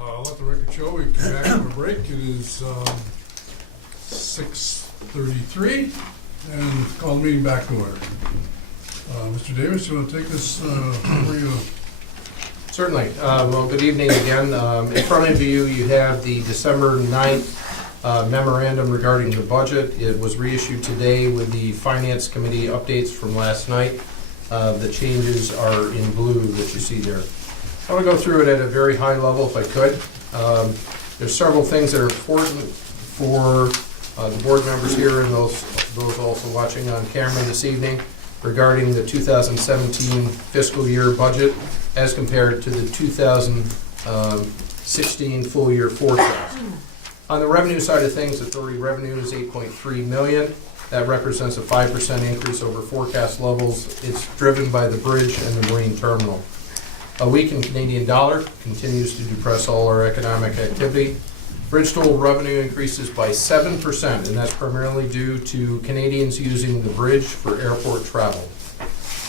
Let the record show we come back from a break. It is 6:33, and call the meeting back to order. Mr. Davis, you want to take this over you? Certainly. Well, good evening again. In front of you, you have the December 9th memorandum regarding the budget. It was reissued today with the Finance Committee updates from last night. The changes are in blue that you see there. I want to go through it at a very high level if I could. There's several things that are important for the board members here and those also watching on camera this evening regarding the 2017 fiscal year budget as compared to the 2016 full year forecast. On the revenue side of things, authority revenue is $8.3 million. That represents a 5% increase over forecast levels. It's driven by the bridge and the marine terminal. A weakened Canadian dollar continues to depress all our economic activity. Bridge toll revenue increases by 7%, and that's primarily due to Canadians using the bridge for airport travel.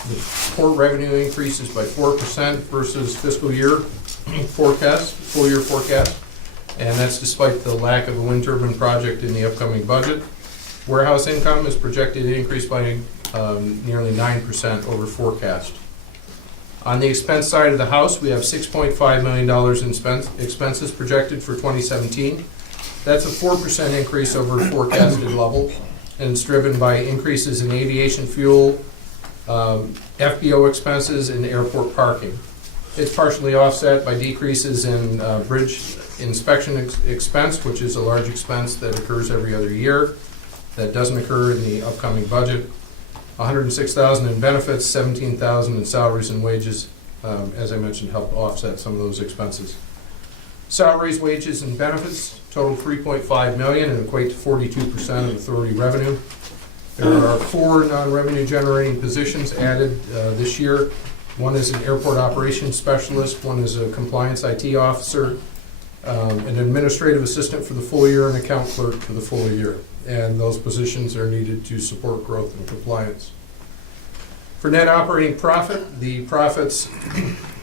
The port revenue increases by 4% versus fiscal year forecast, full year forecast, and that's despite the lack of a wind turbine project in the upcoming budget. Warehouse income is projected to increase by nearly 9% over forecast. On the expense side of the house, we have $6.5 million in expenses projected for 2017. That's a 4% increase over forecasted levels, and it's driven by increases in aviation fuel, FBO expenses, and airport parking. It's partially offset by decreases in bridge inspection expense, which is a large expense that occurs every other year, that doesn't occur in the upcoming budget. $106,000 in benefits, $17,000 in salaries and wages, as I mentioned, help offset some of those expenses. Salaries, wages, and benefits total $3.5 million and equate to 42% of authority revenue. There are 4 non-revenue generating positions added this year. One is an airport operations specialist, one is a compliance IT officer, an administrative assistant for the full year, and account clerk for the full year. And those positions are needed to support growth and compliance. For net operating profit, the profits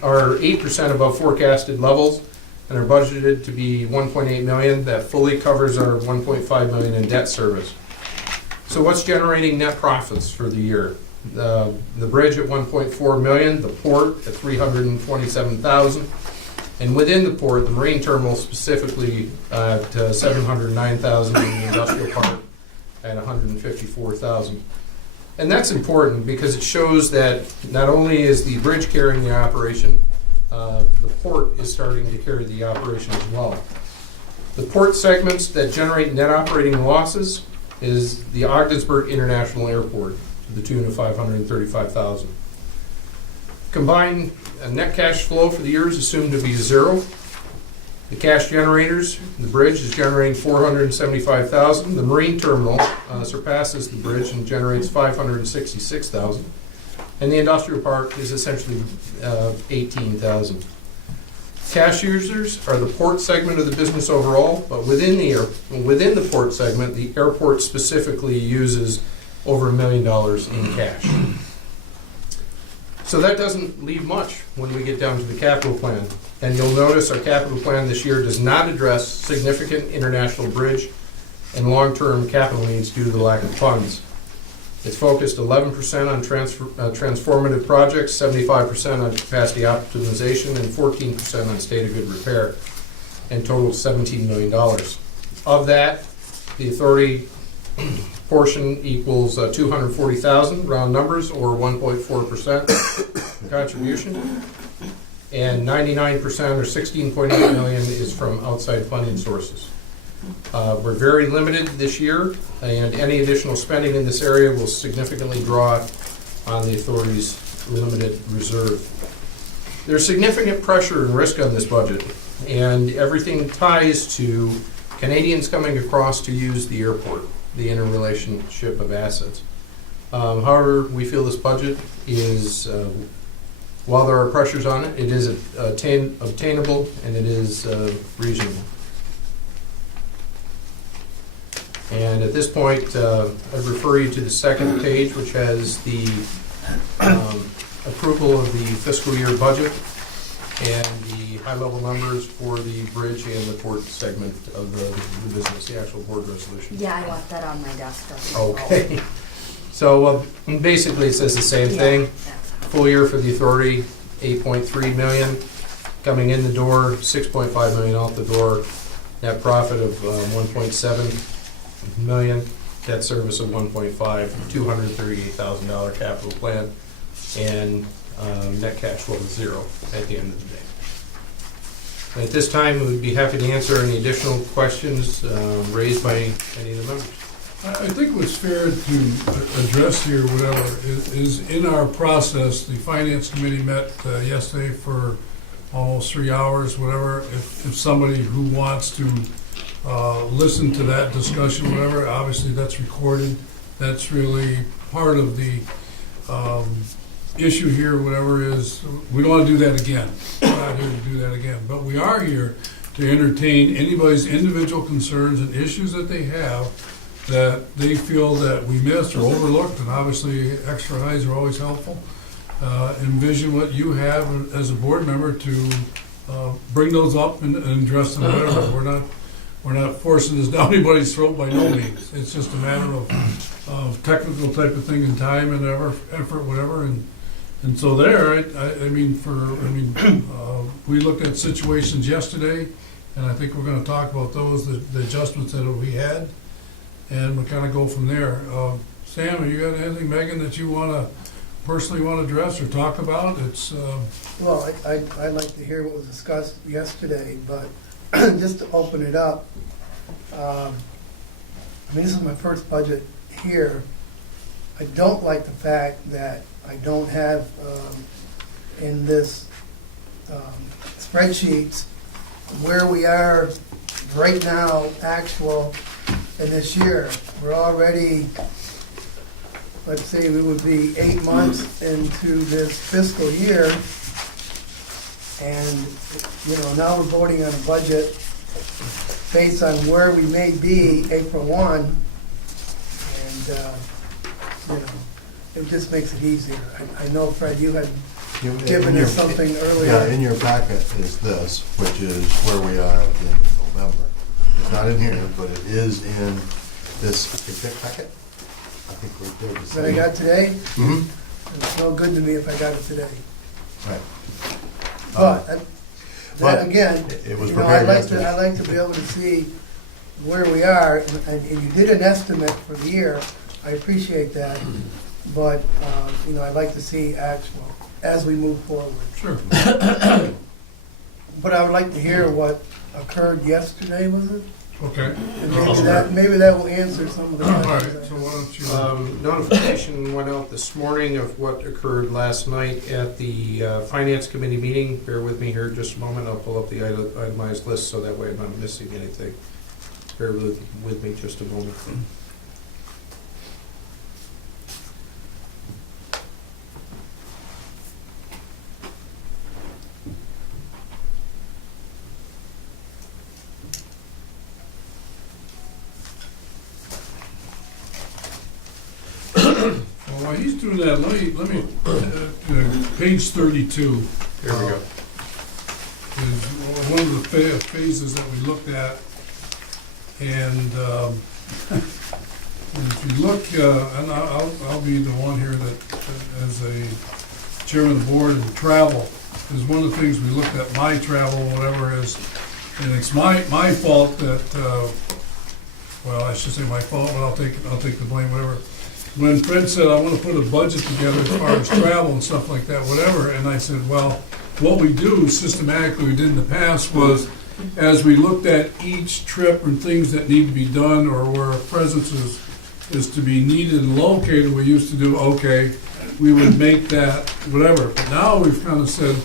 are 8% above forecasted levels and are budgeted to be $1.8 million. That fully covers our $1.5 million in debt service. So what's generating net profits for the year? The bridge at $1.4 million, the port at $327,000, and within the port, the marine terminal specifically at $709,000, and the industrial park at $154,000. And that's important because it shows that not only is the bridge carrying the operation, the port is starting to carry the operation as well. The port segments that generate net operating losses is the Ogdensburg International Airport to the tune of $535,000. Combined net cash flow for the year is assumed to be 0. The cash generators, the bridge is generating $475,000. The marine terminal surpasses the bridge and generates $566,000. And the industrial park is essentially $18,000. Cash users are the port segment of the business overall, but within the port segment, the airport specifically uses over $1 million in cash. So that doesn't leave much when we get down to the capital plan. And you'll notice our capital plan this year does not address significant international bridge and long-term capital needs due to the lack of funds. It's focused 11% on transformative projects, 75% on capacity optimization, and 14% on state of good repair, and totals $17 million. Of that, the authority portion equals $240,000, round numbers, or 1.4% contribution, and 99% or $16.8 million is from outside funding sources. We're very limited this year, and any additional spending in this area will significantly draw on the authority's limited reserve. There's significant pressure and risk on this budget, and everything ties to Canadians coming across to use the airport, the interrelationship of assets. However, we feel this budget is, while there are pressures on it, it is obtainable and it is reasonable. And at this point, I'd refer you to the second page, which has the approval of the fiscal year budget. and the high-level numbers for the bridge and the port segment of the business, the actual board resolution. Yeah, I left that on my desk. Okay. So basically, it says the same thing. Full year for the authority, 8.3 million. Coming in the door, 6.5 million out the door. Net profit of 1.7 million. Debt service of 1.5, $238,000 capital plan, and net cash flow is zero at the end of the day. At this time, we'd be happy to answer any additional questions raised by any of the members. I think what's fair to address here, whatever, is in our process, the finance committee met yesterday for almost 3 hours, whatever. If somebody who wants to listen to that discussion, whatever, obviously that's recorded. That's really part of the issue here, whatever is, we don't want to do that again. We're not here to do that again. But we are here to entertain anybody's individual concerns and issues that they have that they feel that we missed or overlooked, and obviously extra eyes are always helpful. Envision what you have as a board member to bring those up and address them, whatever. We're not forcing this down anybody's throat by no means. It's just a matter of technical type of thing and time and effort, whatever. And so there, we looked at situations yesterday, and I think we're going to talk about those, the adjustments that we had, and we'll kind of go from there. Sam, have you got anything, Megan, that you personally want to address or talk about? It's Well, I'd like to hear what was discussed yesterday, but just to open it up, this is my first budget here. I don't like the fact that I don't have in this spreadsheets where we are right now, actual, in this year. We're already, let's say we would be 8 months into this fiscal year, and, now we're voting on a budget based on where we may be April 1, and, it just makes it easier. I know, Fred, you had given us something earlier. Yeah, in your packet is this, which is where we are at the end of November. It's not in here, but it is in this packet. I think we're good. That I got today? Mm-hmm. It's no good to me if I got it today. Right. But, then again, It was I'd prepared like to, yesterday. I'd like to be able to see where we are, and you did an estimate for the year. I appreciate that, but, I'd like to see actual as we move forward. sure. But I would like to hear what occurred yesterday, was it? Okay. And maybe that will answer some of the All right. questions. So why don't you? Notification went out this morning of what occurred last night at the Finance Committee meeting. Bear with me here just a moment. I'll pull up the itemized list so that way I'm not missing anything. Bear with me just a moment. Well, while he's doing that, let me page 32 Here we go. is one of the phases that we looked at, and if you look, and I'll be the one here that, as a chairman of the board, and travel is one of the things we looked at. My travel, whatever is, and it's my fault that, well, I should say my fault, but I'll take the blame, whatever. When Fred said, I want to put a budget together as far as travel and stuff like that, whatever, and I said, well, what we do systematically, we did in the past was, as we looked at each trip and things that need to be done, or where a presence is to be needed and located, we used to do, okay, we would make that whatever. But now we've kind of said,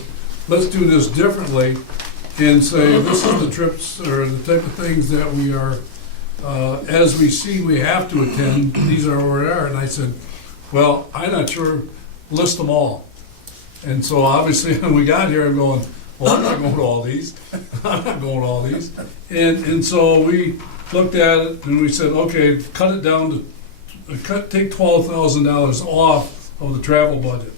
let's do this differently, and say, this is the trips, or the type of things that we are, as we see we have to attend, these are where they are. And I said, well, I'm not sure, list them all. And so obviously when we got here, I'm going, well, I'm not going to all these. I'm not going to all these. And so we looked at it and we said, okay, cut it down to, take $12,000 off of the travel budget.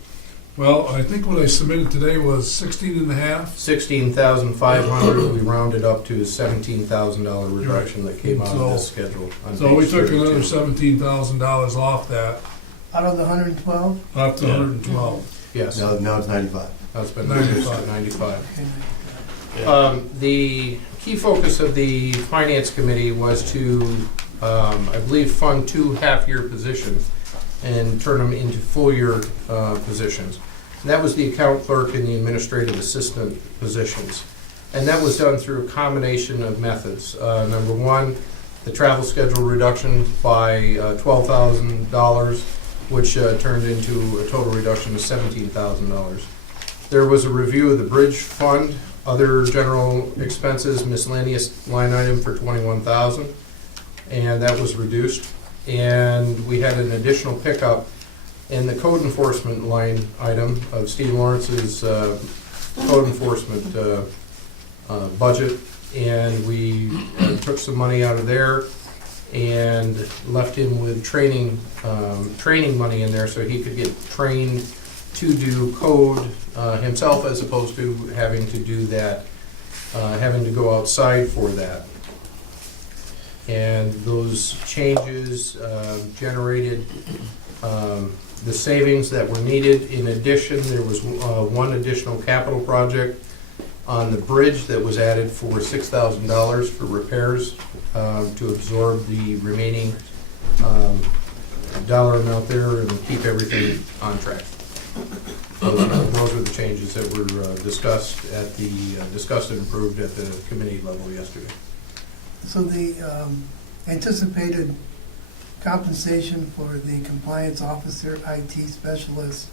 Well, I think what I submitted today was 16 and a half. 16,500, we rounded up to a $17,000 reduction that came out of this schedule. on So we page took 32. another $17,000 off that, Out of the 112? up to 112. Yes, Now it's 95. that's been reduced to 95. The key focus of the Finance Committee was to, I believe, fund 2 half-year positions and turn them into full-year positions. And that was the account clerk and the administrative assistant positions. And that was done through a combination of methods. Number one, the travel schedule reduction by $12,000, which turned into a total reduction of $17,000. There was a review of the bridge fund, other general expenses, miscellaneous line item for $21,000, and that was reduced. And we had an additional pickup in the code enforcement line item of Steve Lawrence's code enforcement budget, and we took some money out of there and left him with training money in there so he could get trained to do code himself, as opposed to having to do that, having to go outside for that. And those changes generated the savings that were needed. In addition, there was one additional capital project on the bridge that was added for $6,000 for repairs to absorb the remaining dollar amount there and keep everything on track. Those were the changes that were discussed and approved at the committee level yesterday. So the anticipated compensation for the compliance officer, IT specialist,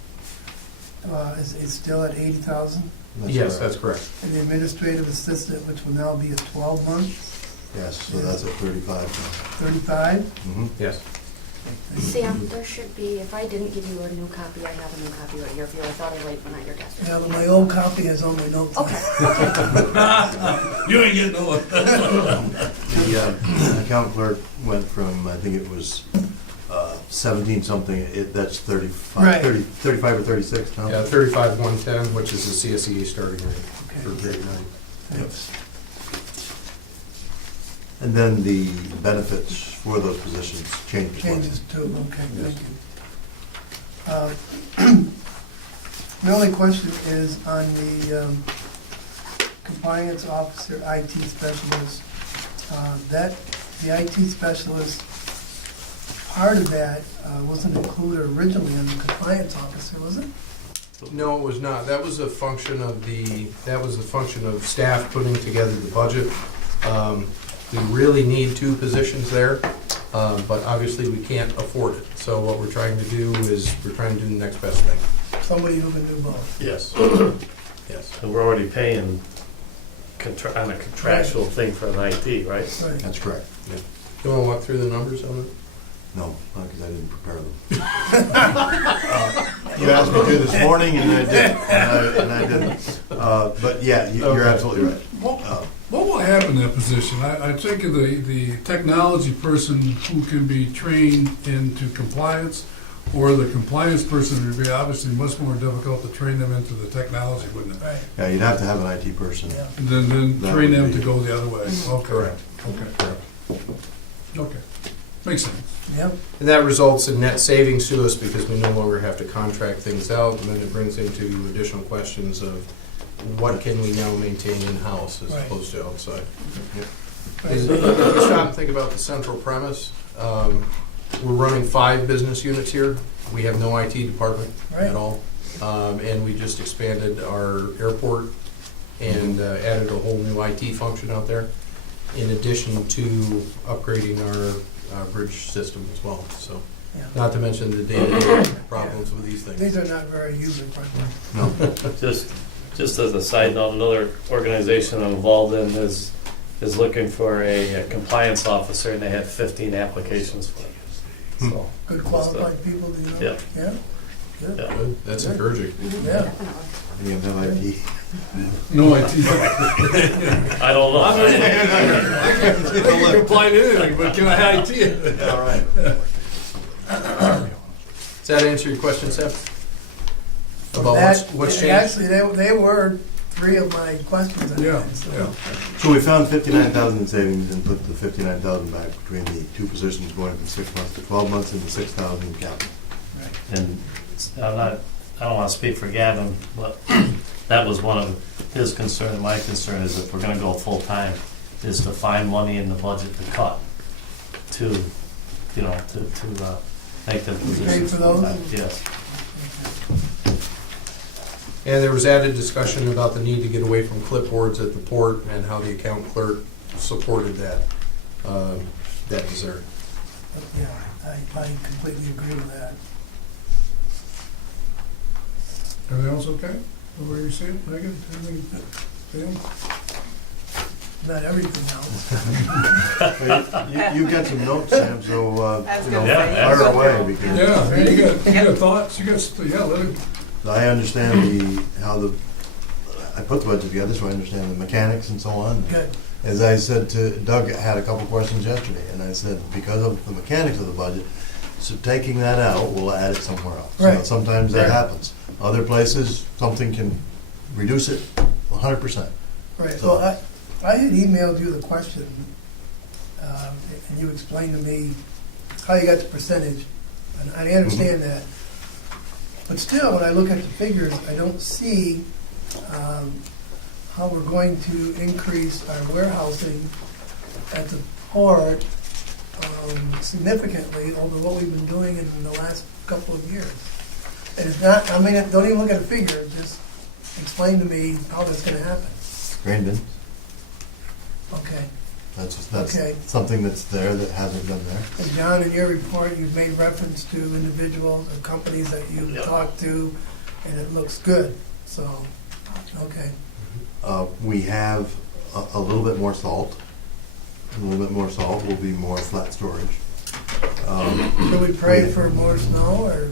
is still at 80,000? Yes, that's correct. And the administrative assistant, which will now be a 12 month, Yes, so that's at 35. 35? Mm-hmm. Yes. Sam, there should be, if I didn't give you a new copy, I have a new copy right here for you. I thought I laid one at your desk. Yeah, but my old copy has all my notes on it. Okay. You ain't getting no one. The account clerk went from, I think it was 17 something, that's 35, Right. 35 or 36 now? Yeah, 35,110, which is the CSEA starting rate for Okay. grade 9. Thanks. And then the benefits for those positions changes. Changes too, okay, thank you. My only question is on the compliance officer, IT specialist, the IT specialist, part of that wasn't included originally in the compliance officer, was it? No, it was not. That was a function of staff putting together the budget. We really need 2 positions there, but obviously we can't afford it. So what we're trying to do is, we're trying to do the next best thing. Somebody who can do both. Yes, Yes. and we're already paying on a contractual thing for an IT, right? Right. That's correct. You want to walk through the numbers on it? No, not because I didn't prepare them. You asked me to this morning and I did, and I didn't. But yeah, you're Okay. absolutely right. What will happen in that position? I think of the technology person who can be trained into compliance, or the compliance person would be obviously much more difficult to train them into the technology, wouldn't it? Right, Yeah, you'd have to have an IT person. yeah. And then That train would them be- to go the other way. Okay. Correct. Okay. Okay. Makes sense. Yep, And that results in net savings to us because we no longer have to contract things out, and then it brings into additional questions of what can we now maintain in-house as Right. opposed to outside. right. If you stop and think about the central premise, we're running 5 business units here. We have no IT department Right. at all. And we just expanded our airport and added a whole new IT function out there, in addition to upgrading our bridge system as well. So, Yeah. not to mention the day-to-day problems with these things. These are not very user-friendly. No, Just as a side note, another organization I'm involved in is looking for a compliance officer, and they had 15 applications for it. So, Good qualified people, do you know? Yeah. Yeah? Good. yeah. Good. That's encouraging. Yeah. and you have IT. No IT. I don't know. I can apply to anything, but can I IT it? All right. Does that answer your question, Seth? About what's changed? Actually, they were three of my questions I Yeah, had, so. yeah. So we found 59,000 in savings and put the 59,000 back between the two positions going from 6 months to 12 months and the 6,000 in capital. And I don't want to speak for Gavin, but that was one of his concern, my concern is if we're gonna go full-time, is to find money in the budget to cut to, make the positions for those? full-time. Yes. And there was added discussion about the need to get away from clipboards at the port and how the account clerk supported that desert. Yeah, I completely agree with that. Everything else okay? Where you see it, Megan? Anything, Dan? Not everything else. You've got some notes, Sam, so, Yeah, fire away, because Yeah, you got thoughts, yeah, let it, I understand I put the budget together, so I understand the mechanics and so on. Good. As I said to Doug, I had a couple questions yesterday, and I said, because of the mechanics of the budget, so taking that out, we'll add it somewhere else. You know, Right. sometimes that Right. happens. Other places, something can reduce it 100%. Right, So- well, I had emailed you the question, and you explained to me how you got the percentage, and I understand that. But still, when I look at the figures, I don't see how we're going to increase our warehousing at the port significantly over what we've been doing in the last couple of years. And it's not, I mean, don't even look at a figure, just explain to me how that's gonna happen. Grain bin, Okay. that's Okay. something that's there that hasn't been there. And John, in your report, you've made reference to individuals or companies that you've Yep. talked to, and it looks good, so, okay. We have a little bit more salt. A little bit more salt will be more flat storage. Should we pray for more snow, or?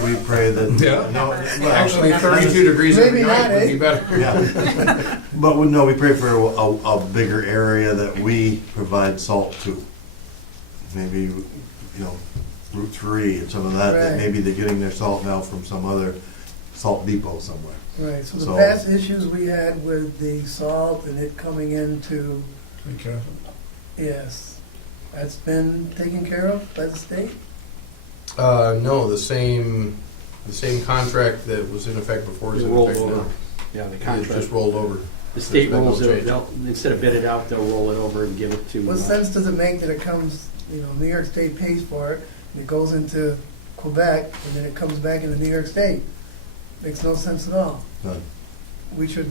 We pray that. Yeah. No, well, Actually, 32 degrees every Maybe eh? night not, would be better. Yeah. But we pray for a bigger area that we provide salt to. Maybe, Route 3 and some of that, that Right. maybe they're getting their salt now from some other salt depot somewhere. Right, so the So- past issues we had with the salt and it coming into, okay. yes, that's been taken care of by the state? No, the same contract that was in effect before is It in rolled effect over. now. Yeah, the It contract. just rolled over. The state There's been no rolls it, change. instead of bid it out, they'll roll it over and give it to. What sense does it make that it comes, New York State pays for it, and it goes into Quebec, and then it comes back into New York State? Makes no sense at all. None. We should,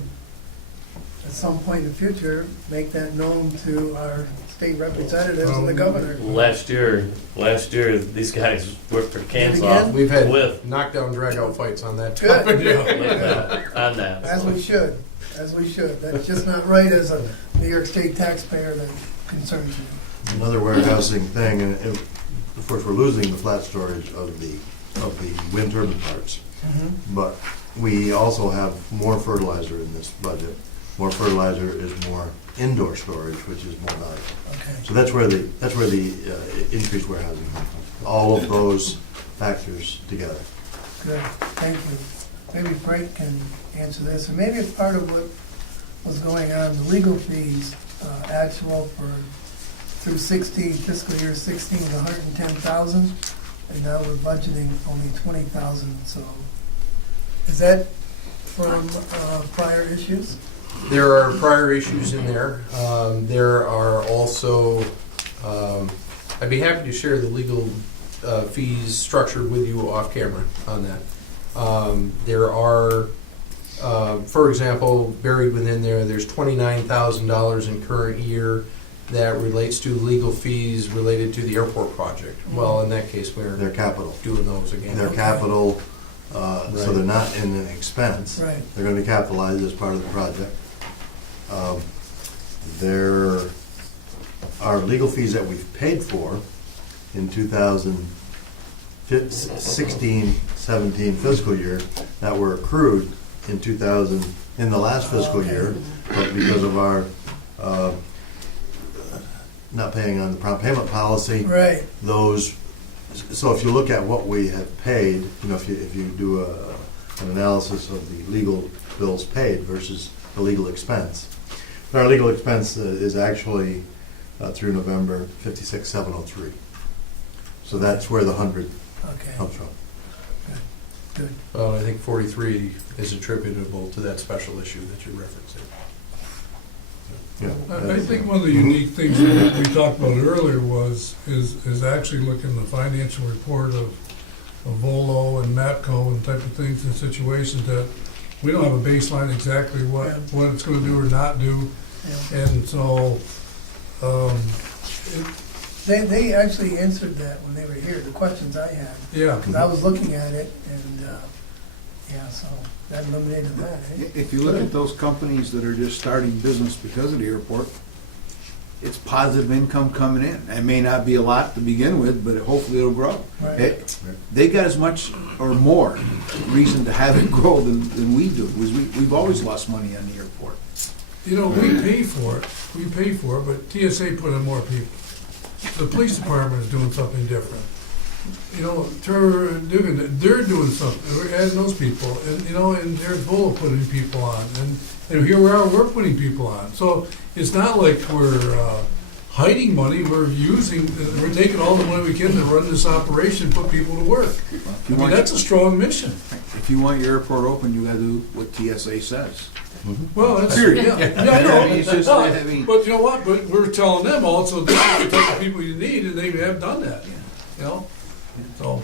at some point in the future, make that known to our state representatives and the governor. Last year, these guys worked their cans Again? off We've had with, knockdown, drag-out fights on that Good. topic. on that. As we should, as we should. That's just not right as a New York State taxpayer that concerns me. Another warehousing thing, and of course, we're losing the flat storage of the wind turbine parts. But we also have more fertilizer in this budget. More fertilizer is more indoor storage, which is more valuable. Okay, So that's where the increased warehousing comes from. All of those factors together. good, thank you. Maybe Frank can answer this, and maybe it's part of what was going on, the legal fees, actual through fiscal year 16 was 110,000, and now we're budgeting only 20,000, so is that from prior issues? There are prior issues in there. There are also, I'd be happy to share the legal fees structure with you off camera on that. There are, for example, buried within there's $29,000 in current year that relates to legal fees related to the airport project. Well, in that case, we're Their capital. doing those again. Their Okay. capital, so Right. they're not in an expense. Right, They're gonna be capitalized as part of the project. There are legal fees that we've paid for in 2016-17 fiscal year that were accrued in in the last fiscal year, but because of our not paying on the prompt payment policy, right, those So if you look at what we have paid, if you do an analysis of the legal bills paid versus the legal expense, our legal expense is actually through November 56,703. So that's where the 100 Okay, comes from. good. Well, I think 43 is attributable to that special issue that you're referencing. Yeah. I think one of the unique things that we talked about earlier is actually looking at the financial report of Volo and Matco and type of things and situations that we don't have a baseline exactly what it's gonna do or not do. Yeah. And so, They actually answered that when they were here, the questions I had. yeah. Because I was looking at it, and, so that eliminated that, eh? If you look at those companies that are just starting business because of the airport, it's positive income coming in. It may not be a lot to begin with, but hopefully it'll grow. Right. They got as much or more reason to have it grow than we do, because we've always lost money on the airport. You know, we pay for it, but TSA put in more people. The police department is doing something different. You know, they're doing something, we're adding those people, and, and there's Volo putting people on, and here we are, we're putting people on. So it's not like we're hiding money, we're taking all the money we can to run this operation, put people to work. If I you mean, want, that's a strong mission. if you want your airport open, you gotta do what TSA says. Well, that's, Period. yeah, I know. I mean, it's just, I mean- But you know what, but we're telling them also, this is the type of people you need, and they have done that, so.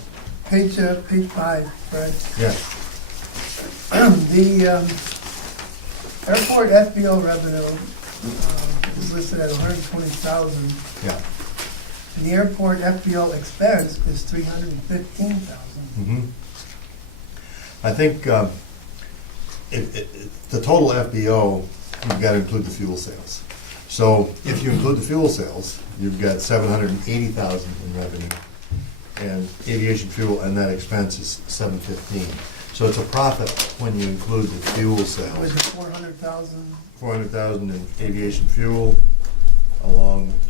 Page 5, Fred. Yeah. The airport FBO revenue is listed at 120,000, Yeah. and the airport FBO expense is 315,000. Mhm. I think the total FBO, you've got to include the fuel sales. So if you include the fuel sales, you've got 780,000 in revenue, and aviation fuel, and that expense is 715. So it's a profit when you include the fuel Was sales. it 400,000? 400,000 in aviation fuel,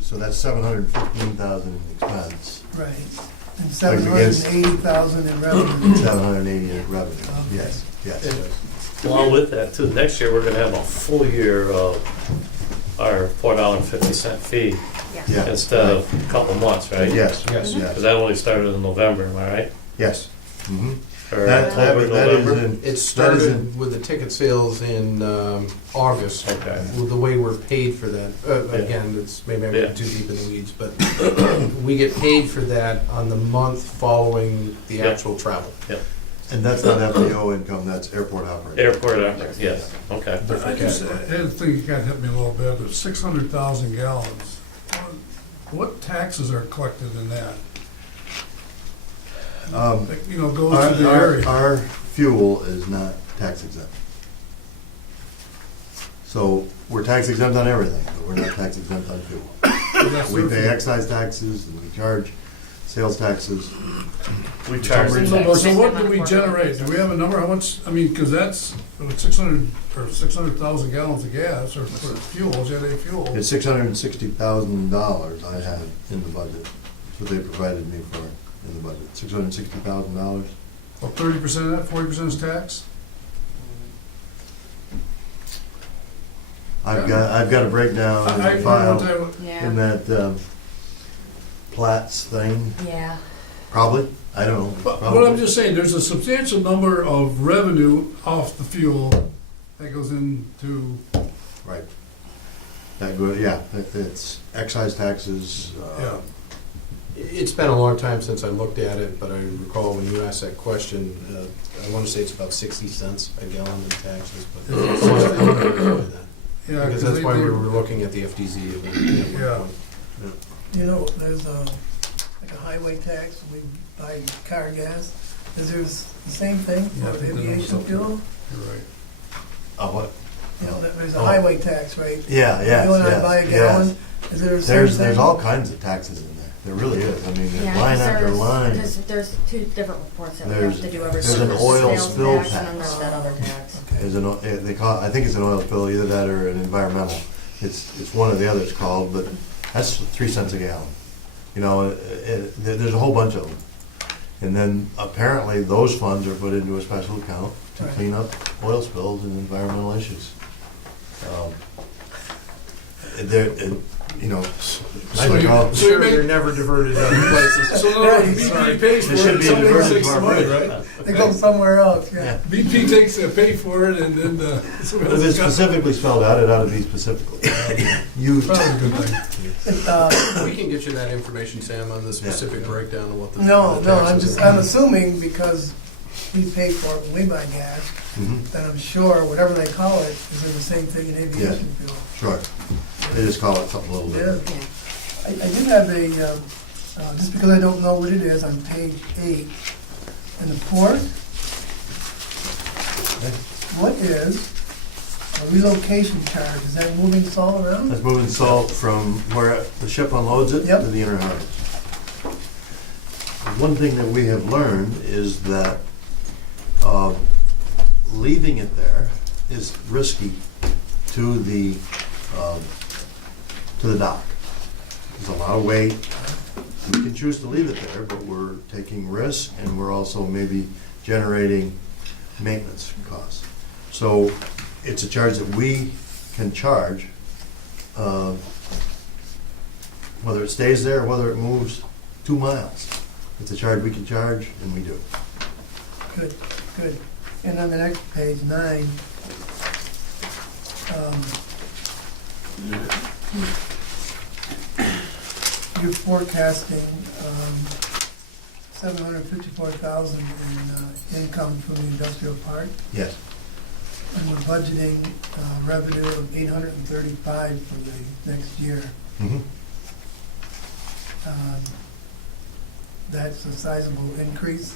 so that's 715,000 in expense, Right. And against- 780,000 in revenue. 780 in revenue. Yes, yes. Along with that too, next year, we're gonna have a full year of our $4.50 fee Yeah. instead of a couple months, right? Yes, Yes. yes, Because that only started in November, am I right? yes. Mhm. Or That October, is November? in. It that is started in- with the ticket sales in August. Okay. With the way we're paid for that, Yeah. again, maybe I'm Yeah. getting too deep in the weeds, but we get paid for that on the month following the Yeah. actual travel. And that's not FBO income, that's airport operating. Airport operating, yes, okay. I just had a thing that kind of hit me a little bit, there's 600,000 gallons. What taxes are collected in that? That, goes to the area. Our fuel is not tax exempt. So we're tax exempt on everything, but we're not tax exempt on fuel. That's We their pay fee. excise taxes, and we charge sales taxes. We charge For some them reason- So what do we generate? Do we have a number, how much, because that's 600,000 gallons of gas, or for fuel, Jet fuel. It's $660,000 I had in the budget. That's what they provided me for in the budget, $660,000. Well, 30% of that, 40% is tax? I've got a breakdown in I the file, tell you what, in that Platts thing, Yeah. probably, I don't know. But probably. I'm just saying, there's a substantial number of revenue off the fuel that goes into, Right. That good, yeah, it's excise taxes. yeah. It's been a long time since I looked at it, but I recall when you asked that question, I want to say it's about 60 cents a gallon in taxes, but I want to verify that. Yeah, Because that's why we were looking at the FTZ event. at one Yeah. point. There's like a highway tax, we buy car gas. Is there the same thing Yeah, I for think there was aviation something. fuel? You're right. What? There's a Oh. highway tax, right? Yeah, yes, You and I yes, buy a yes. gallon, is there the same There's thing? all kinds of taxes in there. There really is. I mean, Yeah, line 'cause after line. There's two different reports that we There's- have to do every there's an There's oil sales spill tax, and then tax. there's that other tax. Okay. I think it's an oil spill, either that or an environmental. It's one or the other it's called, but that's 3 cents a gallon. You know, there's a whole bunch of them. And then apparently those funds are put into a special account to Right. clean up oil spills and environmental issues. You know, I think all, I'm sure they're never diverted other places. So now BP pays for It it, should and be somebody else diverted takes to the our money, bridge. right? They go somewhere else, yeah. yeah. BP takes, pay for it, and then, somebody If else it's got it. specifically spelled out, it ought to be specifically. You, Probably a good thing. We can get you that information, Sam, on the specific breakdown of what the. No, the no, taxes I'm are. assuming because we pay for it when we buy gas, Mhm, then I'm sure whatever they call it is in the same thing in aviation fuel. sure. They just call it something a little Yeah. different. Yeah. I do have a, just because I don't know what it is, on page 8, in the port, what is a relocation charge? Is that moving salt around? That's moving salt from where the ship unloads it Yep. to the inner harbor. One thing that we have learned is that leaving it there is risky to the dock. There's a lot of weight. We can choose to leave it there, but we're taking risks and we're also maybe generating maintenance costs. So it's a charge that we can charge, whether it stays there or whether it moves 2 miles. It's a charge we can charge, and we do. Good, good. And on the next page, 9, you're forecasting 754,000 in income from the industrial park, Yes. and we're budgeting revenue of 835 for the next year. Mhm. That's a sizable increase.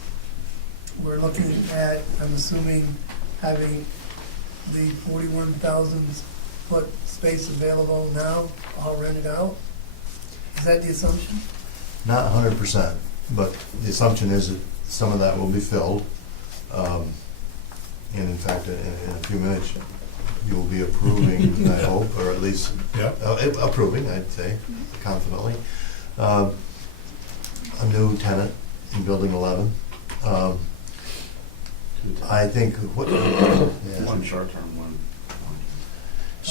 We're looking at, I'm assuming, having the 41,000 foot space available now, all rented out. Is that the assumption? Not 100%, but the assumption is that some of that will be filled. And in fact, in a few minutes, you will be approving, I hope, or at least Yeah. approving, I'd say, confidently, a new tenant in Building 11. I think, what? Yeah. One short-term, one.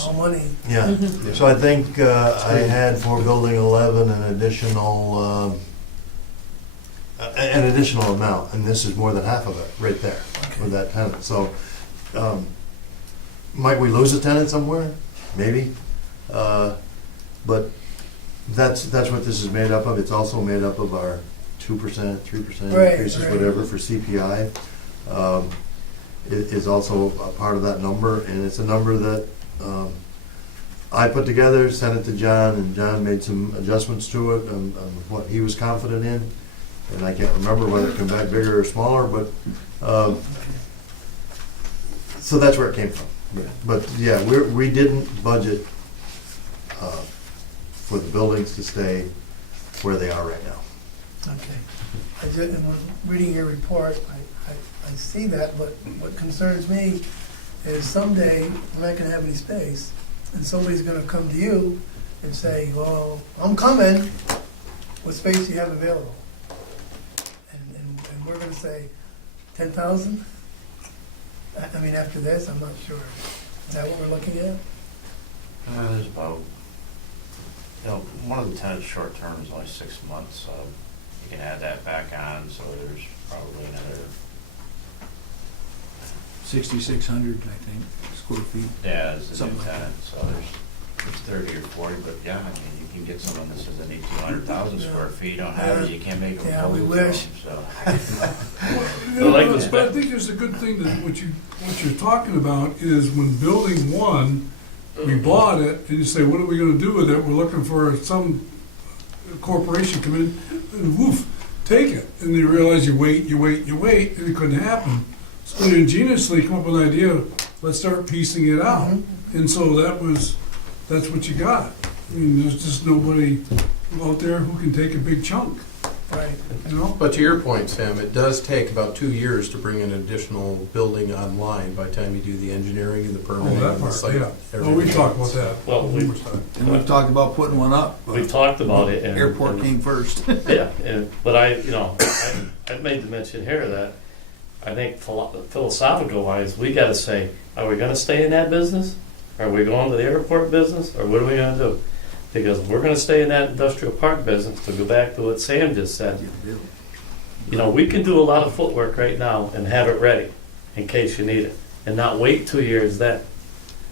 All money. Yeah, so I think I had for Building 11 an additional amount, and this is more than half of it, right there, for that tenant. So, might we lose a tenant somewhere? Maybe. But that's what this is made up of. It's also made up of our 2%, 3% Right, increases, right. whatever, for CPI. It is also a part of that number, and it's a number that I put together, sent it to John, and John made some adjustments to it on what he was confident in. And I can't remember whether it came back bigger or smaller, but, so that's where it came from. But yeah, we didn't budget for the buildings to stay where they are right now. Okay. And when reading your report, I see that, but what concerns me is someday we're not gonna have any space, and somebody's gonna come to you and say, well, I'm coming, what space do you have available? And we're gonna say, 10,000? I mean, after this, I'm not sure. Is that what we're looking at? There's about, one of the tenants short term is only 6 months, so you can add that back on, so there's probably another, 6,600, I think, square feet. as a new Something like tenant, so it's 30 or 40, but yeah, I mean, you can get someone that says I need 200,000 square feet, you don't have it, you can't make them. Yeah, we wish. So, You like know, the but I think there's a good thing that what you're talking about is when Building 1, we bought it, and you say, what are we gonna do with it? We're looking for some corporation come in, and woof, take it. And you realize you wait, and it couldn't happen. So they ingeniously come up with an idea, let's start piecing it out. And so that's what you got. I mean, there's just nobody out there who can take a big chunk. Right. you know? But to your point, Sam, it does take about 2 years to bring an additional building online by the time you do the engineering and the Oh, permitting that and the part, site. yeah. Oh, we everything. talked about that Well, we- numerous times. And we've talked about putting one up. but We talked about it, and Airport came first. Yeah, but I made the mention here that I think philosophical wise, we got to say, are we going to stay in that business? Are we going to the airport business, or what are we going to do? Because if we're going to stay in that industrial park business, to go back to what Sam just said, we can do a lot of footwork right now and have it ready in case you need it, and not wait 2 years then.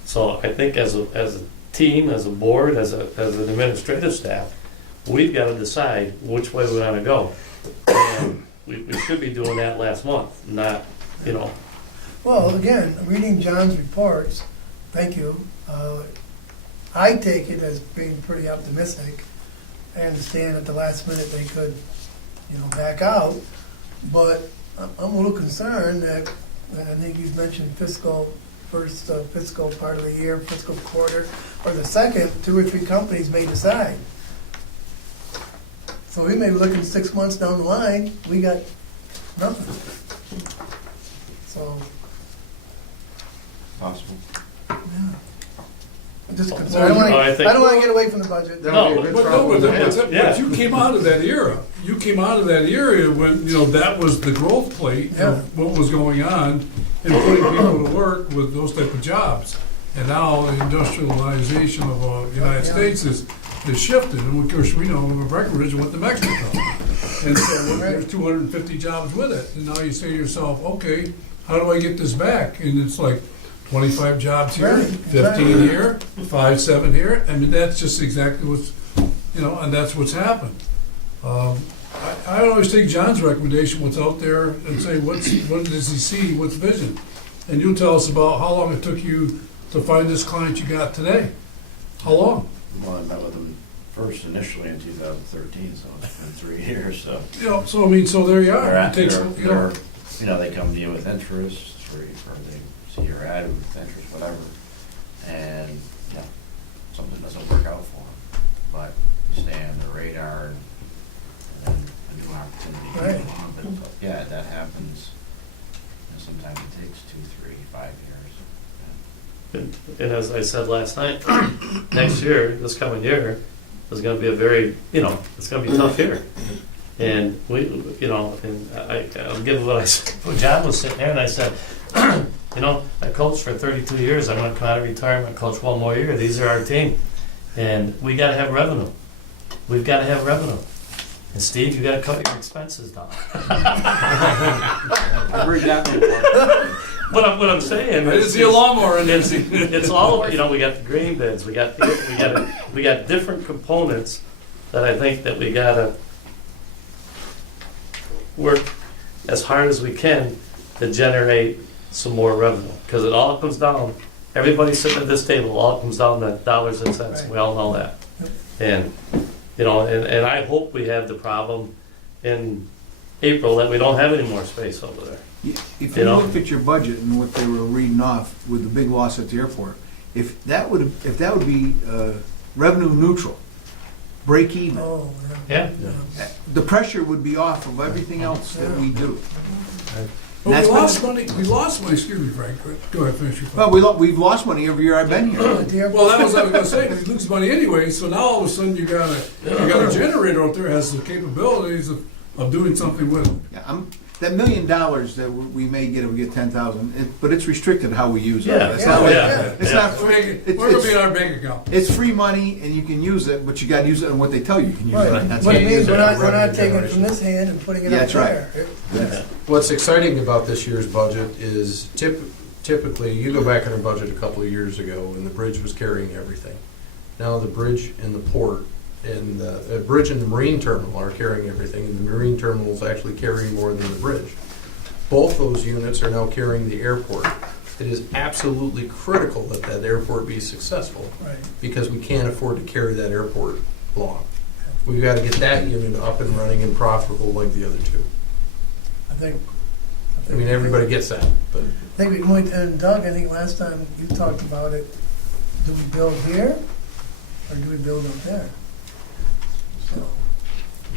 So I think as a team, as a board, as an administrative staff, we've got to decide which way we want to go. And we should be doing that last month, not, Well, again, reading John's reports, thank you. I take it as being pretty optimistic. I understand at the last minute they could, back out, but I'm a little concerned that, I think you've mentioned first fiscal part of the year, fiscal quarter, or the second, 2 or 3 companies may decide. So we may be looking 6 months down the line, we got nothing. So, Possible. yeah. I'm just concerned. I don't want to get away from the budget. That No, would be a good But trouble. Yeah. you came out of that era. You came out of that area when, that was the growth plate Yeah. of what was going on and putting people to work with those type of jobs. And now the industrialization of the United Yeah. States is shifted. And of course, we know Breckenridge went to Mexico. And so there's 250 jobs with it. And now you say to yourself, okay, how do I get this back? And it's like 25 jobs here, Right, 15 here, 5, 7 here. I mean, that's just exactly what's, and that's what's happened. I always take John's recommendation, what's out there, and say, what does he see, what's vision? And you tell us about how long it took you to find this client you got today. How long? Well, I met with them first initially in 2013, so it's been 3 years, so. So there you are. They're It at, takes, they come to you with interest, or they see your ad with interest, whatever, and, something doesn't work out for them, but you stay on the radar, and then a new opportunity Right. comes along, but, yeah, that happens, and sometimes it takes 2, 3, 5 years. and as I said last night, next year, this coming year, is going to be a very, it's going to be a tough year. And and I'll give what I said. When John was sitting there, and I said, I coached for 32 years. I'm going to come out of retirement, coach one more year. These are our team, and we got to have revenue. We've got to have revenue. And Steve, you got to cut your expenses down. I heard that one. What I'm saying, I didn't see a lawnmower in this. it's all we got the green bins, we got different components that I think that we gotta work as hard as we can to generate some more revenue, because it all comes down. Everybody sitting at this table, it all comes down to dollars and cents. We all know that, and and I hope we have the problem in April that we don't have any more space over there. If you looked at your budget and what they were reading off with the big loss at the airport, if that would be revenue neutral, break even, Oh, Yeah. the pressure would be off of everything else that we do. But That's we been- lost money, excuse me, Frank, go ahead, finish your thought. Well, we've lost money every year I've been here. Well, that was what I was gonna say, you lose money anyway, so now all of a sudden you got a generator out there that has the capabilities of doing something with it. Yeah, that $1 million that we may get if we get 10,000, but it's restricted how we use it. Yeah. It's not like, Yeah. it's Yeah. not free. We're gonna be in our bank account. It's free money and you can use it, but you gotta use it on what they tell you can use it. right. That's What it. it means, we're not revenue taking it generation. from this hand and putting it Yeah, up that's right. there. What's exciting about this year's budget is typically, you go back in our budget a couple of years ago, and the bridge was carrying everything. Now the bridge and the port and the bridge and the marine terminal are carrying everything, and the marine terminal is actually carrying more than the bridge. Both those units are now carrying the airport. It is absolutely critical that that airport be successful, Right. because we can't afford to carry that airport long. We've got to get that unit up and running and profitable like the other two. I think. I mean, everybody gets that, but I think we might, and Doug, I think last time you talked about it, do we build here or do we build up there? So,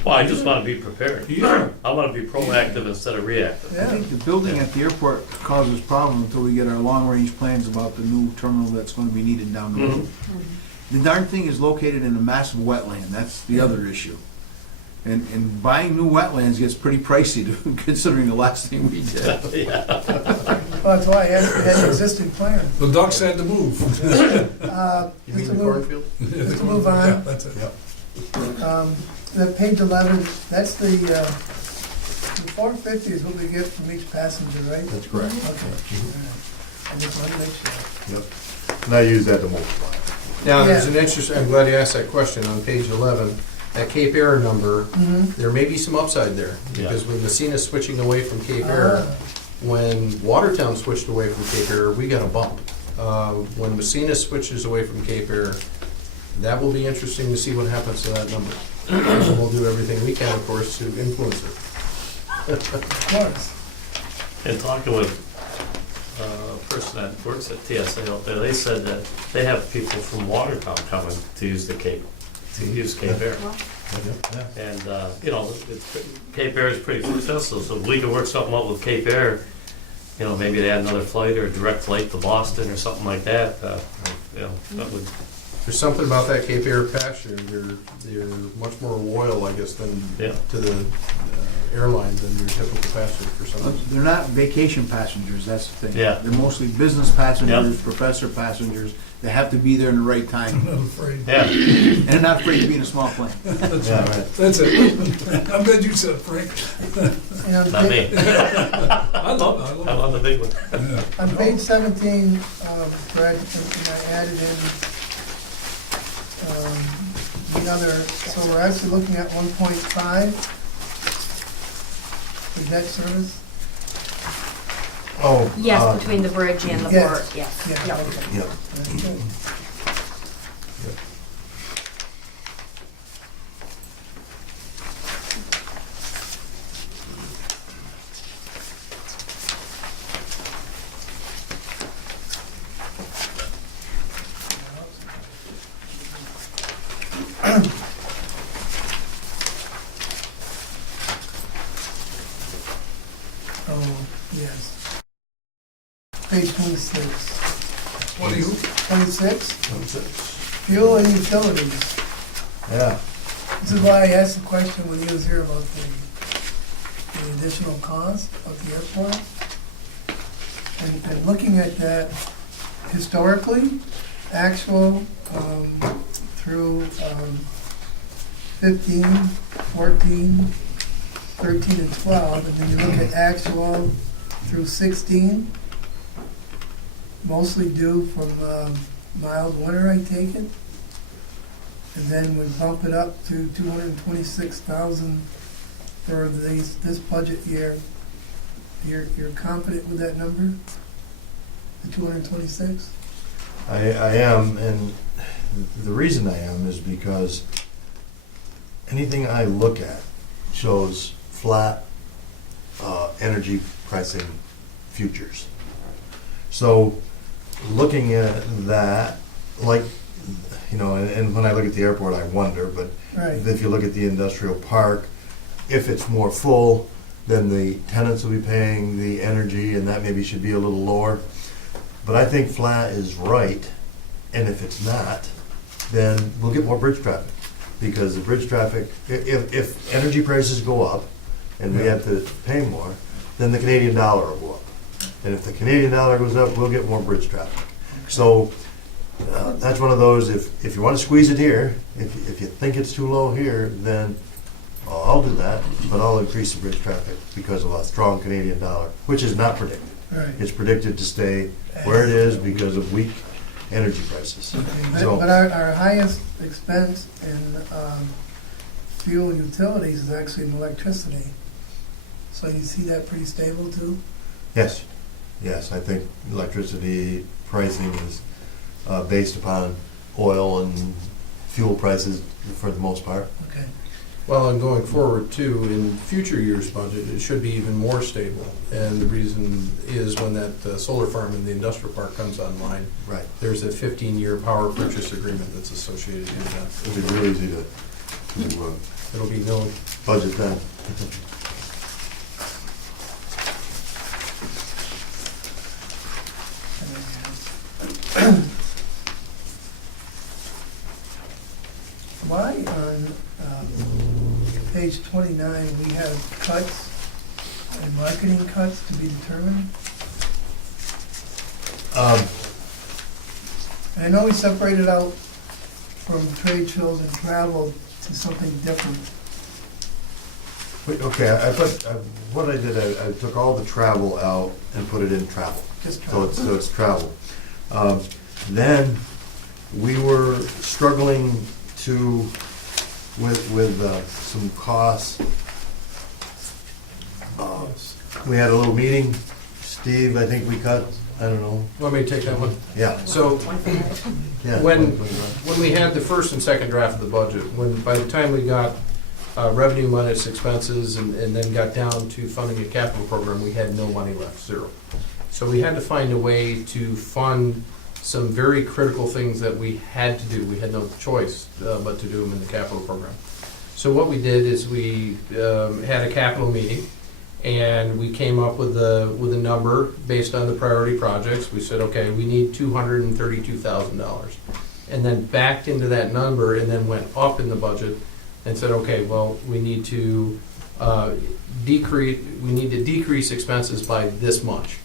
Well, I just wanna be prepared. Yeah. I wanna be proactive instead of reactive. I Yeah, think the building at the airport causes problem until we get our long-range plans about the new terminal that's gonna be needed down the road. The darn thing is located in a massive wetland, that's the other issue. And buying new wetlands gets pretty pricey, considering the last thing we did. Yeah. well, that's why I had an existing plan. The ducks had to move. You mean Just to the move, cornfield? just to move on. Yeah, that's it. That page 11, that's the 450 is what we get from each passenger, right? That's correct. Okay. All right. I just want to make sure. Yep. And I use that to multiply. Now, there's Yeah. an interest, I'm glad you asked that question on page 11. That Cape Air number, there may be some upside there. Because when Messina's switching away from Cape Air, when Watertown switched away from Cape Air, we got a bump. When Messina switches away from Cape Air, that will be interesting to see what happens to that number. And we'll do everything we can, of course, to influence it. Of course. And talking with a person that works at TSA out there, they said that they have people from Watertown coming to use the Cape, to use Cape Air. And, you know, Cape Air is pretty successful, so if we could work something out with Cape Air, you know, maybe they add another flight or a direct flight to Boston or something like that, you know, that would, There's something about that Cape Air passenger, they're much more loyal, I guess, than Yeah. to the airlines than your typical passenger for some reason. They're not vacation passengers, that's the thing. Yeah. They're mostly business passengers, professor passengers, they have to be there in the right I'm time. not afraid. yeah. And they're not afraid to be in a small plane. That's Yeah, right. right. That's it. I'm glad you said it, Frank. And on Not me. I love it. I love the big one. Yeah. On page 17, Brad, and I added in the other, so we're actually looking at 1.5 for debt service. Oh. Yes, between the bridge and the Yes. port, yes. Yeah, Yep. okay. Yep. That's good. Oh, yes. Page 26. 26, fuel and utilities. Yeah. This is why I asked the question when you was here about the additional cost of the airport. And looking at that historically, actual through 15, 14, 13, and 12, and then you look at actual through 16, mostly due from mild winter, I take it. And then we bump it up to 226,000 for this budget year. You're confident with that number? The 226? I am, and the reason I am is because anything I look at shows flat energy pricing futures. So looking at that, like, you know, and when I look at the airport, I wonder, but Right. if you look at the industrial park, if it's more full, then the tenants will be paying the energy, and that maybe should be a little lower. But I think flat is right, and if it's not, then we'll get more bridge traffic. Because the bridge traffic, if energy prices go up, and we have to pay more, then the Canadian dollar will go up. And if the Canadian dollar goes up, we'll get more bridge traffic. So that's one of those, if you want to squeeze it here, if you think it's too low here, then I'll do that, but I'll increase the bridge traffic because of a strong Canadian dollar, which is not predicted. Right. It's predicted to stay where it is because of weak energy prices. So- But our highest expense in fuel and utilities is actually in electricity. So you see that pretty stable too? Yes, yes, I think electricity pricing is based upon oil and fuel prices for the most part. Okay. Well, and going forward too, in future years' budget, it should be even more stable. And the reason is when that solar farm in the industrial park comes online, Right. there's a 15-year power purchase agreement that's associated with that. It'd be real easy to It'll be known. Budget then. Why on page 29, we have cuts and marketing cuts to be determined? I know we separated out from trade shows and travel to something different. Wait, okay, I put, what I did, I took all the travel out and put it in travel. Just So travel. it's travel. Then, we were struggling to, with some costs. We had a little meeting, Steve, I think we cut, I don't know, Want me to take that one? yeah. So Yeah. when we had the first and second draft of the budget, by the time we got revenue minus expenses and then got down to funding a capital program, we had no money left, zero. So we had to find a way to fund some very critical things that we had to do. We had no choice but to do them in the capital program. So what we did is we had a capital meeting, and we came up with a number based on the priority projects. We said, okay, we need $232,000. And then backed into that number and then went up in the budget and said, okay, well, we need to decrease expenses by this much.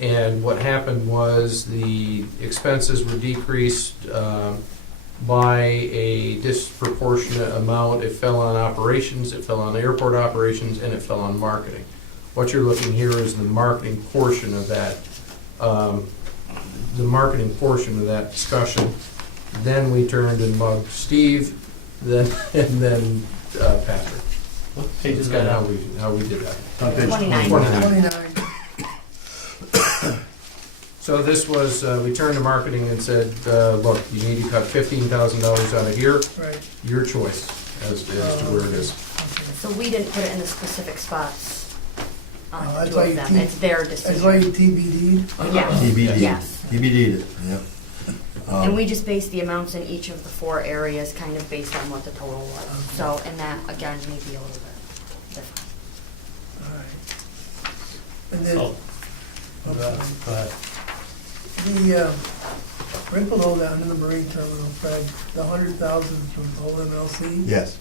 And what happened was the expenses were decreased by a disproportionate amount. It fell on operations, it fell on airport operations, and it fell on marketing. What you're looking here is the marketing portion of that, discussion. Then we turned and mugged Steve, and then Patrick. What page That's is kind that of on? how we did that. On page 29. 29, So this was, we turned to marketing and said, look, you need to cut $15,000 out of here, right. your choice as to where it is. Okay. So we didn't put it in the specific spots on Oh, the that's two why of you them. keep- It's their That's why decision. you TBD'd? Yeah. TBD. Yes. TBD'd it, yep. And we just based the amounts in each of the 4 areas kind of based on what the total was. So, and that, again, may be a little bit different. All right. And then, Oh, I'm go ahead. sorry. Go ahead. The, right below that, under the marine terminal, Fred, the 100,000 from OMLC. Yes,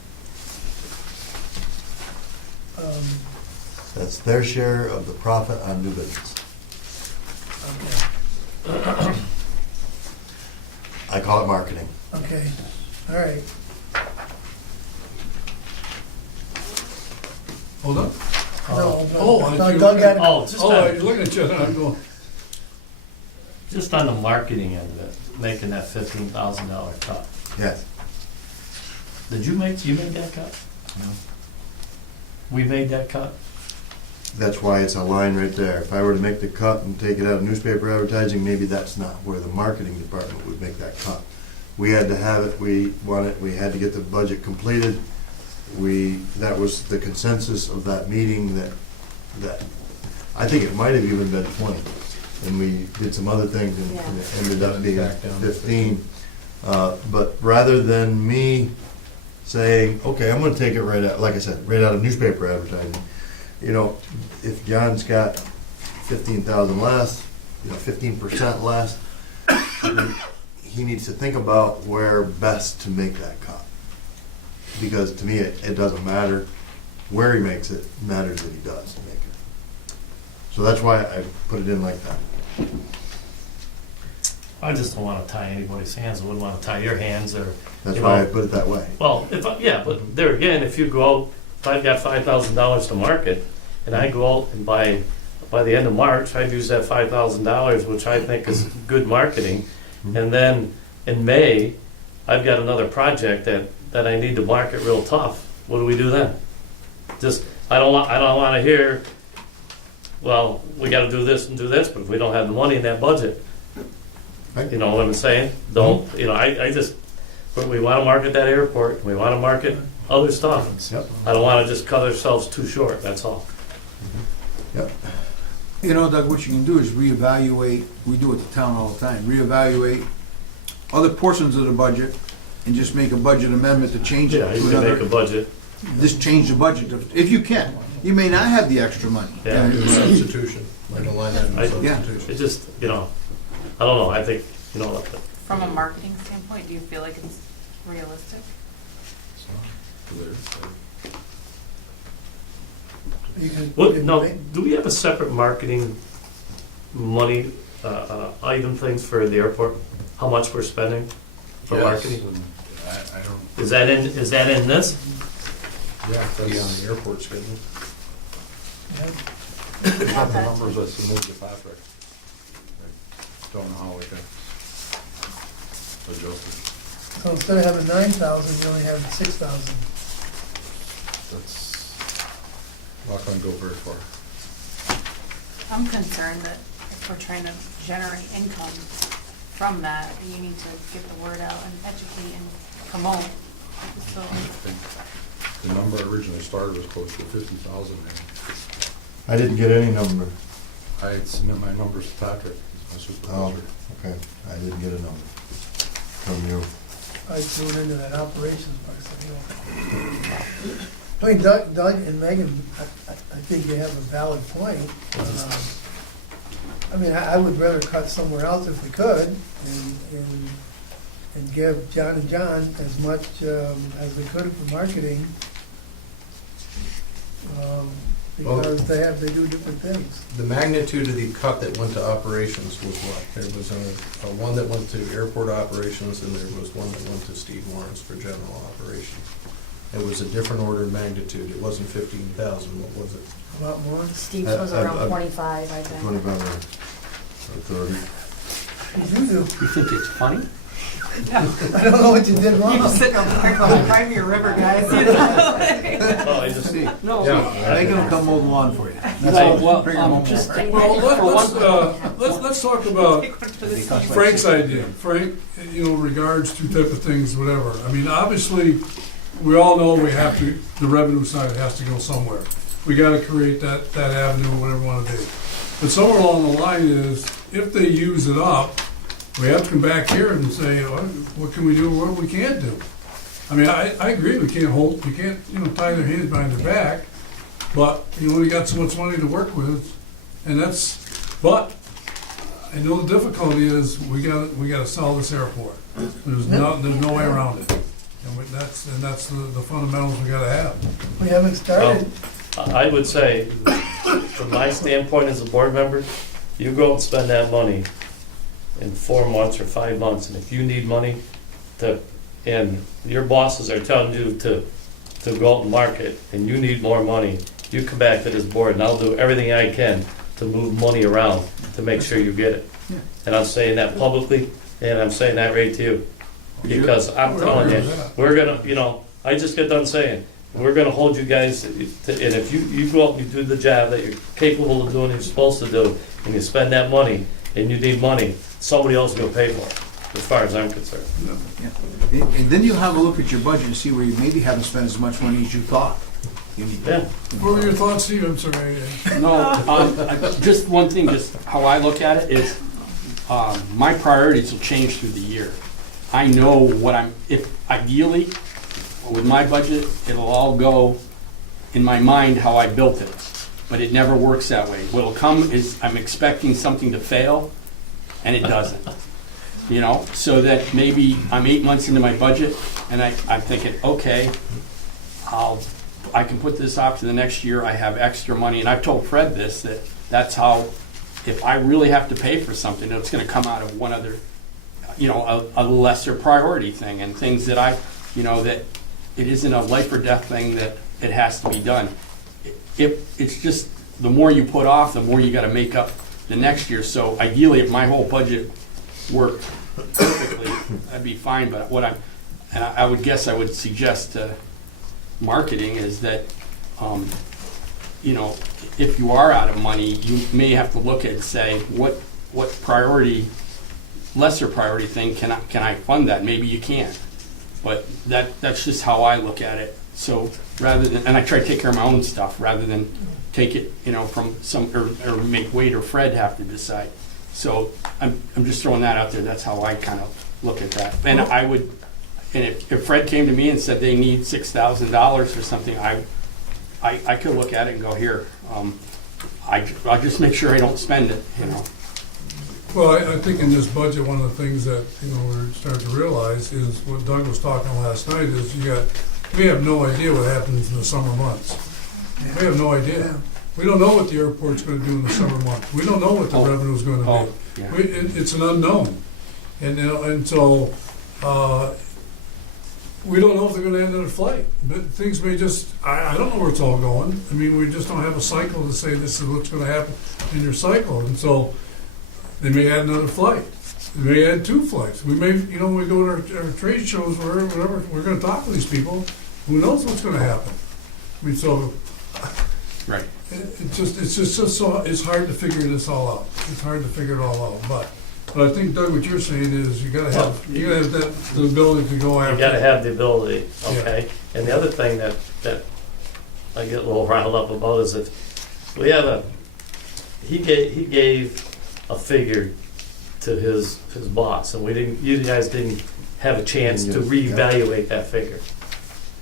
Um, that's their share of the profit on new business. okay, I call it marketing. okay, all right. Hold on. No, Oh, I I thought see. Doug had, Oh, just Oh, on, you're looking at you, and I'm going, just on the marketing end of it, making that $15,000 cut. Yes. Did you made that cut? We made that cut? That's why it's a line right there. If I were to make the cut and take it out of newspaper advertising, maybe that's not where the marketing department would make that cut. We had to have it, we had to get the budget completed. That was the consensus of that meeting that, I think it might have even been 20. And we did some other things and it ended up being Back down to 15. But rather than me saying, okay, I'm gonna take it right out, like I said, right out of newspaper advertising. You know, if John's got 15,000 less, 15% less, then he needs to think about where best to make that cut. Because to me, it doesn't matter where he makes it, it matters that he does make it. So that's why I put it in like that. I just don't wanna tie anybody's hands, I wouldn't wanna tie your hands or, That's You why I know- put it that way. well, yeah, but there again, if you go out, if I've got $5,000 to market, and I go out and by the end of March, I've used that $5,000, which I think is good marketing, and then in May, I've got another project that I need to market real tough, what do we do then? Just, I don't wanna hear, well, we gotta do this and do this, but if we don't have the money in that budget, you know what I'm saying? Don't, I just, but we wanna market that airport, we wanna market other stuff. Yep. I don't wanna just cut ourselves too short, that's all. Yep. You know, Doug, what you can do is reevaluate, we do it at the town all the time, reevaluate other portions of the budget and just make a budget amendment to change it Yeah, you to can make a another. budget. just change the budget, if you can. You may not have the extra money. Yeah. Do a substitution, like a line item Yeah. substitution. It just, I don't know, I think, From a marketing standpoint, do you feel like it's realistic? You can what, put in no, ma- do we have a separate marketing money, item things for the airport? How much we're spending for Yes, marketing? and I don't, Is that in this? Yeah, be on the airport schedule. Not the numbers I submitted to Patrick. I don't know how we can adjust it. So instead of having 9,000, you only have 6,000. That's not gonna go very far. I'm concerned that if we're trying to generate income from that, you need to get the word out and educate and promote. So, I think the number I originally started was close to 50,000. I didn't get any number. I submit my numbers to Patrick, he's my Oh, supervisor. okay, I didn't get a number from you. I threw it into that operations part, so, you know. I mean, Doug and Megan, I think they have a valid point. I mean, I would rather cut somewhere else if we could, and give John and John as much as we could for marketing, because they do different things. The magnitude of the cut that went to operations was what? There was a one that went to airport operations, and there was one that went to Steve Lawrence for general operations. It was a different order of magnitude. It wasn't 15,000. What was it? A lot more. Steve's was around 25, I think. 25 or 30. What did you do? You think it's funny? I don't know what you did wrong. sitting on the Crimea River, guys. Oh, I just, No. Yeah. They can come mow the lawn for you. That's No, all. well, Bring 'em home. just, Well, let's talk about Frank's idea. Frank, regards to type of things, whatever. I mean, obviously, we all know the revenue side has to go somewhere. We gotta create that avenue, whatever we wanna do. But somewhere along the line is, if they use it up, we have to come back here and say, what can we do, what we can't do? I mean, I agree, we can't tie their hands behind their back, but you only got so much money to work with, but I know the difficulty is, we gotta sell this airport. There's no way around it. And that's the fundamentals we gotta have. We haven't started. I would say, from my standpoint as a board member, you go and spend that money in 4 months or 5 months, and if you need money and your bosses are telling you to go out and market, and you need more money, you come back to this board, and I'll do everything I can to move money around to make sure you get it. And I'm saying that publicly, and I'm saying that right to you. Because I'm telling you, we're gonna, I just get done saying, we're gonna hold you guys, and if you go out and you do the job that you're capable of doing, you're supposed to do, and you spend that money, and you need money, somebody else will pay for it, as far as I'm concerned. Yeah. And then you'll have a look at your budget and see where you maybe haven't spent as much money as you thought. You need to. Yeah. What were your thoughts, Steve? I'm sorry. No, just one thing, just how I look at it is, my priorities will change through the year. I know if ideally, with my budget, it'll all go in my mind how I built it, but it never works that way. What'll come is I'm expecting something to fail, and it doesn't. So that maybe I'm 8 months into my budget, and I'm thinking, okay, I can put this off to the next year, I have extra money, and I've told Fred that's how, if I really have to pay for something, it's gonna come out of one other, a lesser priority thing, and things that that it isn't a life or death thing that it has to be done. It's just, the more you put off, the more you gotta make up the next year. So ideally, if my whole budget worked perfectly, that'd be fine, but I would guess I would suggest to marketing is that, if you are out of money, you may have to look at and say, what priority, lesser priority thing can I fund that? Maybe you can't, but that's just how I look at it. So rather than, and I try to take care of my own stuff rather than take it, from some, or make Wade or Fred have to decide. So I'm just throwing that out there. That's how I kind of look at that. And I would, And if Fred came to me and said they need $6,000 or something, I could look at it and go, here, I'll just make sure I don't spend it, you know. Well, I think in this budget, one of the things that, we're starting to realize is what Doug was talking last night is we have no idea what happens in the summer months. We have no idea. We don't know what the airport's gonna do in the summer months. We don't know what the revenue's gonna Oh, be. yeah. It's an unknown. And so, we don't know if they're gonna end at a flight, but things may just, I don't know where it's all going. I mean, we just don't have a cycle to say this is what's gonna happen in your cycle, and so they may add another flight. They may add 2 flights. We may, when we go to our trade shows or whatever, we're gonna talk to these people. Who knows what's gonna happen? I mean, so, Right. it's just so, it's hard to figure this all out. It's hard to figure it all out, but I think, Doug, what you're saying is you gotta have the ability to go after. You gotta have the ability, okay? And the other thing that I get a little riled up about is if we have he gave a figure to his boss, and you guys didn't have a chance to reevaluate that figure,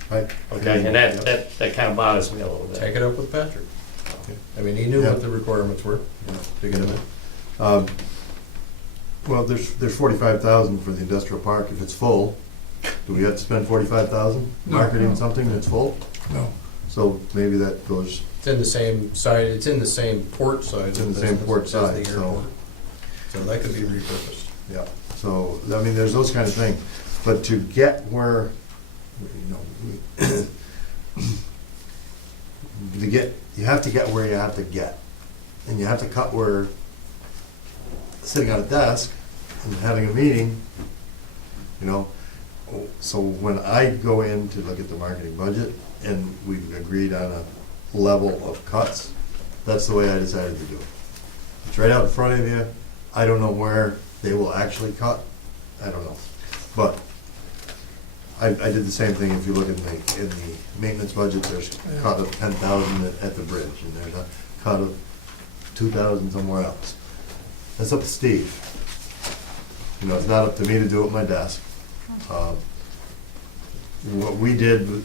Right. okay? And that kind of bothers me a little bit. Take it up with Patrick. I mean, he knew what the requirements were to get him in. Well, there's 45,000 for the industrial park. If it's full, do we have to spend 45,000 No. marketing something that's full? No. So maybe that goes, It's in the same side, it's in the same port side. It's in of the same business port as side, the so- airport. So that could be repurposed. yeah. So, I mean, there's those kind of things. But to get where, you have to get where you have to get. And you have to cut where sitting at a desk and having a meeting, so when I go in to look at the marketing budget and we've agreed on a level of cuts, that's the way I decided to do it. It's right out in front of you. I don't know where they will actually cut. I don't know. But I did the same thing. If you look in the maintenance budget, there's a cut of 10,000 at the bridge, and there's a cut of 2,000 somewhere else. That's up to Steve. It's not up to me to do it at my desk. What we did,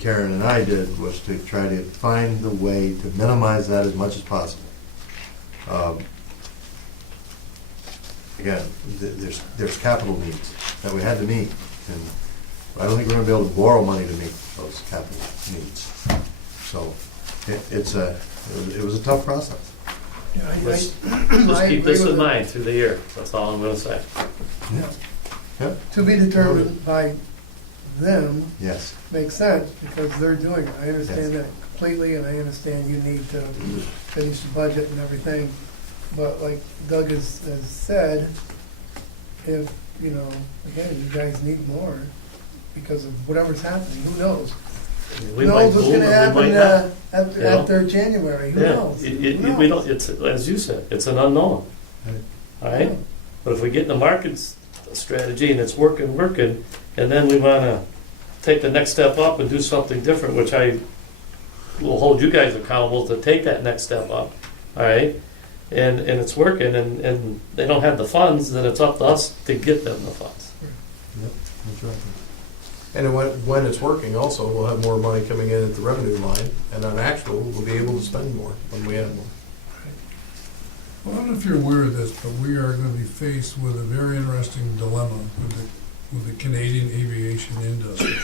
Karen and I did, was to try to find the way to minimize that as much as possible. Again, there's capital needs that we had to meet, and I don't think we're gonna be able to borrow money to meet those capital needs. So it was a tough process. Let's I keep agree this with in it. mind through the year, that's all I'm gonna say. Yeah. To be determined by them Yes. makes sense because they're doing it. I understand Yes. that completely, and I understand you need to finish the budget and everything. But like Doug has said, if, again, you guys need more because of whatever's happening, who knows? We Who might knows what's boom gonna and we might happen not. after January? Who Yeah, knows? we Who knows? don't, it's, as you said, it's an unknown, all right? But if we get in the market's strategy and it's working, and then we wanna take the next step up and do something different, which I will hold you guys accountable to take that next step up, all right? And it's working, and they don't have the funds, then it's up to us to get them the funds. Yep, that's right. And then when it's working also, we'll have more money coming in at the revenue line, and on actual, we'll be able to spend more when we have more. Well, I don't know if you're aware of this, but we are gonna be faced with a very interesting dilemma with the Canadian aviation industry.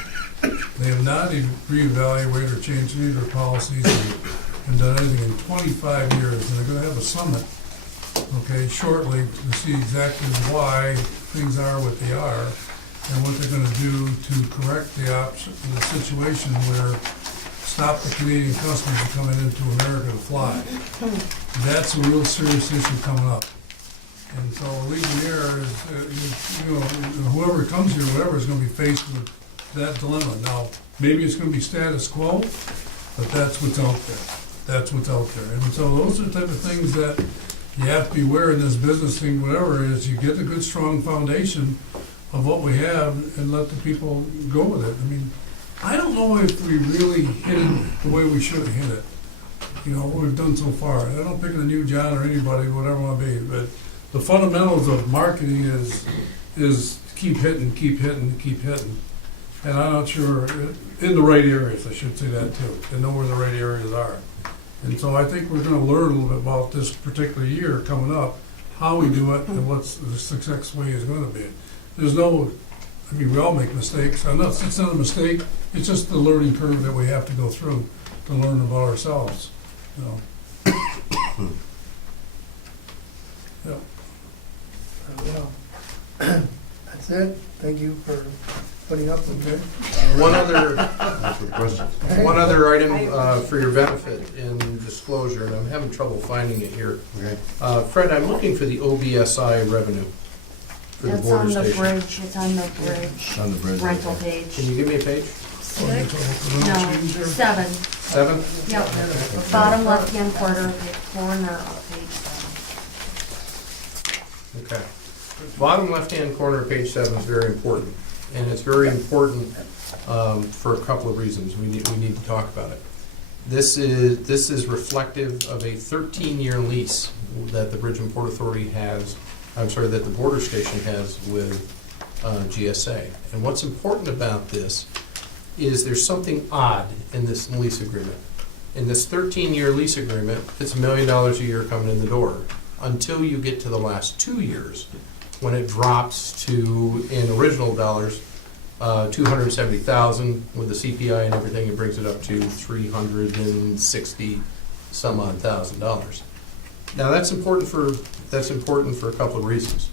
They have not even reevaluated or changed any of their policies and done anything in 25 years, and they're gonna have a summit, shortly to see exactly why things are what they are and what they're gonna do to correct the situation where stop the Canadian customers from coming into America to fly. That's a real serious issue coming up. And so Legionnaire is, whoever comes here, whatever, is gonna be faced with that dilemma. Now, maybe it's gonna be status quo, but that's what's out there. That's what's out there. And so those are the type of things that you have to be aware in this business thing, whatever, is you get a good, strong foundation of what we have and let the people go with it. I mean, I don't know if we really hit it the way we should have hit it. What we've done so far. I don't pick on you, John, or anybody, whatever it want to be, but the fundamentals of marketing is keep hitting. And I'm not sure, in the right areas, I should say that too, and know where the right areas are. And so I think we're gonna learn a little bit about this particular year coming up, how we do it and what's the success way is gonna be. There's no, I mean, we all make mistakes. It's not a mistake, it's just the learning curve that we have to go through to learn about ourselves, you know. Yeah. Well, that's it. Thank you for putting up with it. One other, That's the question. one other item for your benefit in disclosure, and I'm having trouble finding it here. Okay. Fred, I'm looking for the OBSI revenue for the That's on border the station. bridge, it's on the bridge On the bridge. rental Can page. you give me a page? No, 7, 7? yep. Bottom left-hand corner of page 7. Okay. Bottom left-hand corner of page 7 is very important, and it's very important for a couple of reasons. We need to talk about it. This is reflective of a 13-year lease that the Bridge and Port Authority has, that the border station has with GSA. And what's important about this is there's something odd in this lease agreement. In this 13-year lease agreement, it's $1 million a year coming in the door, until you get to the last 2 years, when it drops to, in original dollars, $270,000 with the CPI and everything. It brings it up to $360 some odd thousand. Now that's important for a couple of reasons.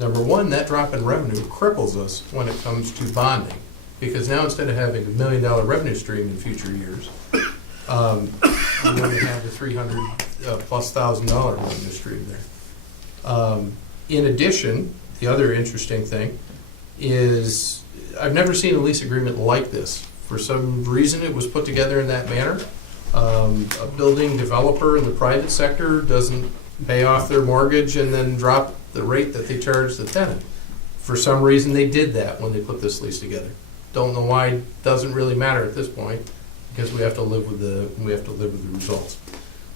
Number one, that drop in revenue cripples us when it comes to bonding, because now instead of having $1 million revenue stream in future years, we only have the $300,000+ revenue stream there. In addition, the other interesting thing is I've never seen a lease agreement like this. For some reason, it was put together in that manner. A building developer in the private sector doesn't pay off their mortgage and then drop the rate that they charge the tenant. For some reason, they did that when they put this lease together. Don't know why. Doesn't really matter at this point, because we have to live with the results.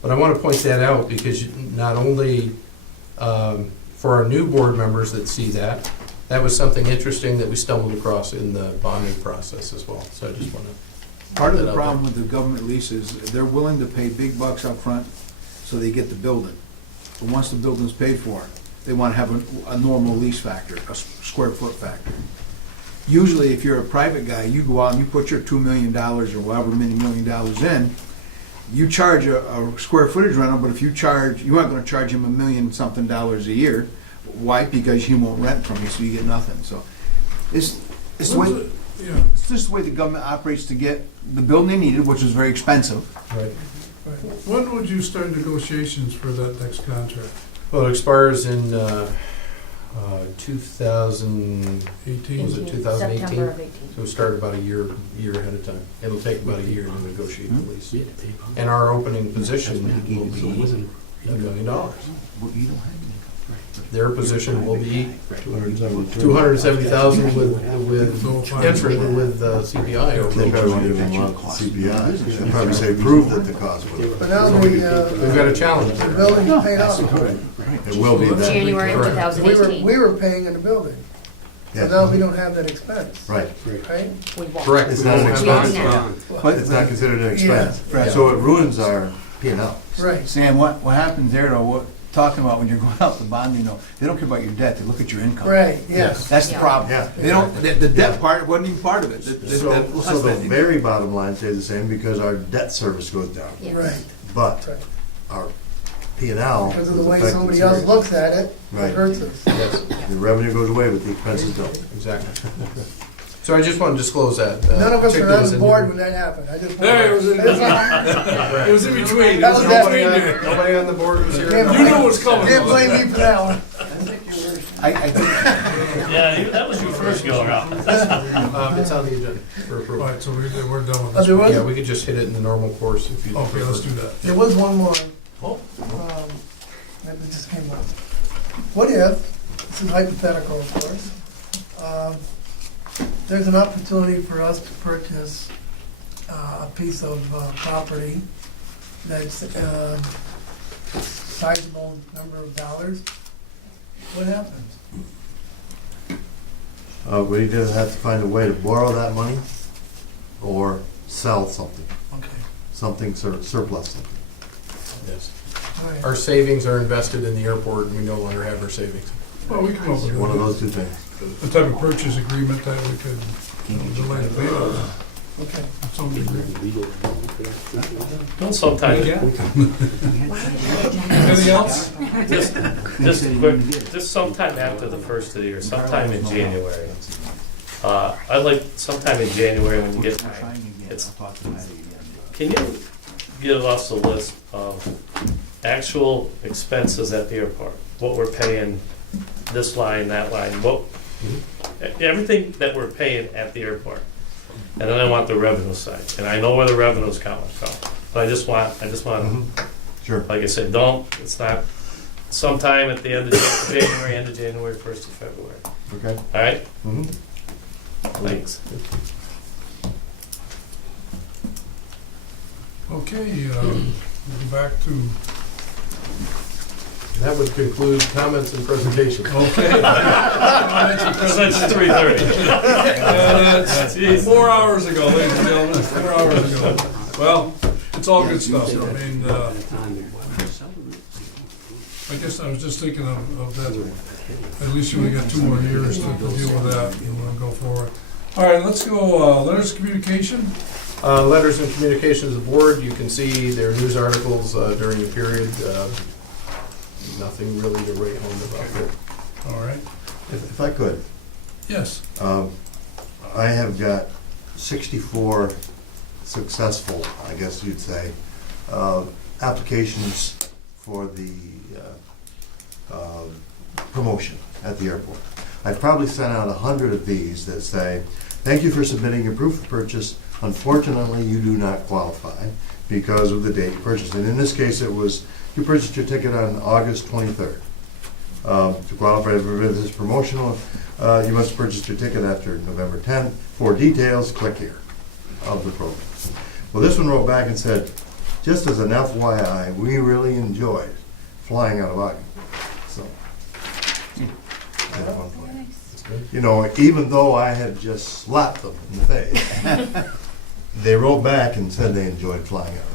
But I want to point that out because not only for our new board members that see that was something interesting that we stumbled across in the bonding process as well. So I just want to. Part of the problem with the government leases, they're willing to pay big bucks up front so they get the building. But once the building's paid for, they want to have a normal lease factor, a square foot factor. Usually, if you're a private guy, you go out and you put your $2 million or however many $1 million in, you charge a square footage rental, but if you aren't going to charge him $1 million something a year. Why? Because he won't rent from you, so you get nothing. So it's just the way the government operates to get the building they needed, which is very expensive. Right. When would you start negotiations for that next contract? Well, it expires in 2018. Was it 2018? September of 18. So we start about a year ahead of time. It'll take about a year to negotiate the lease. And our opening position will be $1 million. Their position will be $270,000 with interest with CPI They over probably won't even want CPI. They'll probably say prove that the cost was. But now We've got a challenge the there. building's paid off. It will be that. January of Correct. 2018. We were paying in the building, so Yeah. now we don't have that expense, Right. right? We won't. Correct. It's not an We expense. do now. But It's not considered an expense. Yeah. So it ruins our P&L. Right. Sam, what happens there though, talking about when you're going out the bonding though, they don't care about your debt, they look at your income. Right, yes. That's the Yeah. problem. Yeah. They don't, the debt part wasn't even part of it. The So the spending. very bottom line stays the same because our debt service goes down. Yes. Right, But right. our P&L. Because of the is way affected somebody else seriously. looks at it, it Right. hurts us. Yes, The revenue goes away, but the expenses don't. exactly. So I just want to disclose that. None of us are particularly on as the a board new- when that happened. I just. There, it was in between. That was Nobody that- on- Nobody on the board was here. Can't You knew what's coming. Can't blame me for that one. I think, That was your first go around. It's on the agenda for All approval. right, so we're done with Oh, this. there one. was- Yeah, we could just hit it in the normal course if you. Okay, let's do that. There was one more. Oh. That just came up. What if, this is hypothetical, of course, there's an opportunity for us to purchase a piece of property that's a sizable number of dollars. What happens? We either have to find a way to borrow that money or sell something, Okay. something surplus something. Yes. All right. Our savings are invested in the airport, and we no longer have our savings. Well, we come up with One of those two things. a type of purchase agreement that we could delay the payment Okay. to some degree. Don't sometime, Anything else? just quick, just sometime after the first of the year, sometime in January. I'd like sometime in January when you get time. Can you give us a list of actual expenses at the airport? What we're paying, this line, that line, everything that we're paying at the airport. And then I want the revenue side, and I know where the revenue's coming from, but I just want, Sure. like I said, it's not sometime at the end of January, 1st of February. Okay. All right? Mm-hmm. Thanks. Okay, we'll go back to, That would conclude comments and presentations. okay. Because that's 3:30. That's 4 hours ago, ladies and gentlemen, 4 hours ago. Well, it's all good stuff. I mean, I guess I was just thinking of that. At least you only got 2 more years to deal with that and we'll go forward. All right, let's go, letters of communication. Letters and communications of the board, you can see their news articles during the period. Nothing really to write home about there. All right, If I could, yes. I have got 64 successful, I guess you'd say, applications for the promotion at the airport. I've probably sent out 100 of these that say, thank you for submitting your proof of purchase. Unfortunately, you do not qualify because of the date you purchased. And in this case, it was, you purchased your ticket on August 23rd. To qualify for this promotional, you must have purchased your ticket after November 10th. For details, click here of the program. Well, this one wrote back and said, just as an FYI, we really enjoyed flying out of Ogden. So, at one point. You know, even though I had just slapped them in the face, they wrote back and said they enjoyed flying out of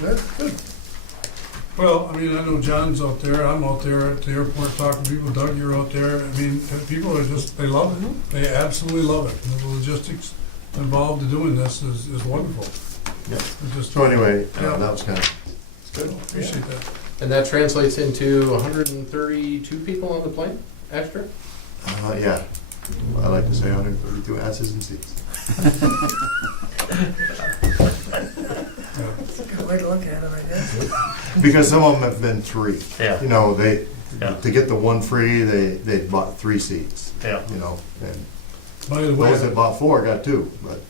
Ogden. That's good. Well, I mean, I know John's out there, I'm out there at the airport talking to people, Doug, you're out there. I mean, people are just, they love it. They absolutely love it. And the logistics involved in doing this is wonderful. Yeah. It just- So anyway, Yeah. that was kind of Good, appreciate that. And that translates into 132 people on the plane, extra? yeah. I like to say 132 asses and seats. That's a good way to look at it, I guess. Because some of them have been 3. Yeah. You know, they Yeah. to get the one free, they bought 3 seats. Yeah. You know, and By the way, those that bought 4 got 2. But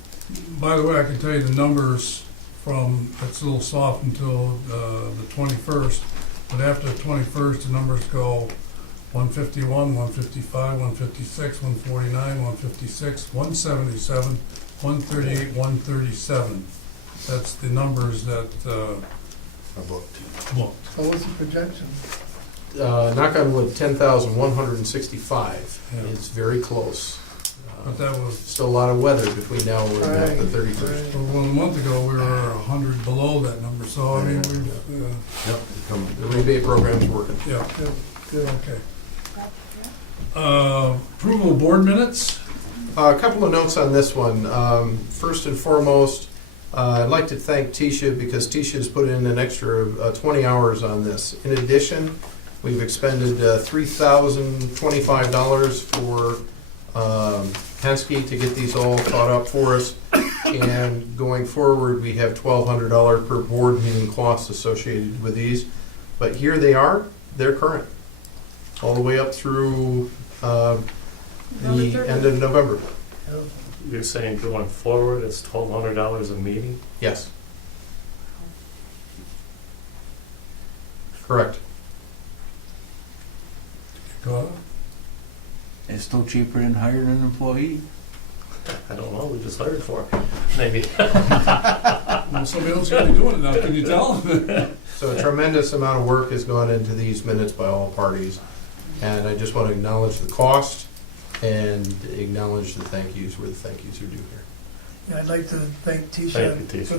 I can tell you the numbers from, it's a little soft until the 21st, but after the 21st, the numbers go 151, 155, 156, 149, 156, 177, 138, 137. That's the numbers that I booked. booked. What was the projection? Knock on wood, 10,165. Yeah. It's very close. But that was, Still a lot of weather between now and Right, the 31st. well, a month ago, we were 100 below that number, so I mean, we've, Yep. Come. The rebate program's working. yeah, Good, good. okay. Approval of board minutes? A couple of notes on this one. First and foremost, I'd like to thank Tisha because Tisha's put in an extra 20 hours on this. In addition, we've expended $3,025 for Penske to get these all caught up for us. And going forward, we have $1,200 per board meeting costs associated with these. But here they are, they're current, all the way up through the end of November. You're saying going forward, it's $1,200 a meeting? Yes. Correct. Go ahead. It's still cheaper than hiring an employee. I don't know, we just hired for it. Maybe. Well, somebody else is gonna be doing it now, can you tell? So a tremendous amount of work has gone into these minutes by all parties. And I just want to acknowledge the cost and acknowledge the thank yous where the thank yous are due here. Yeah, I'd like to thank Tisha Thank you, Tisha. for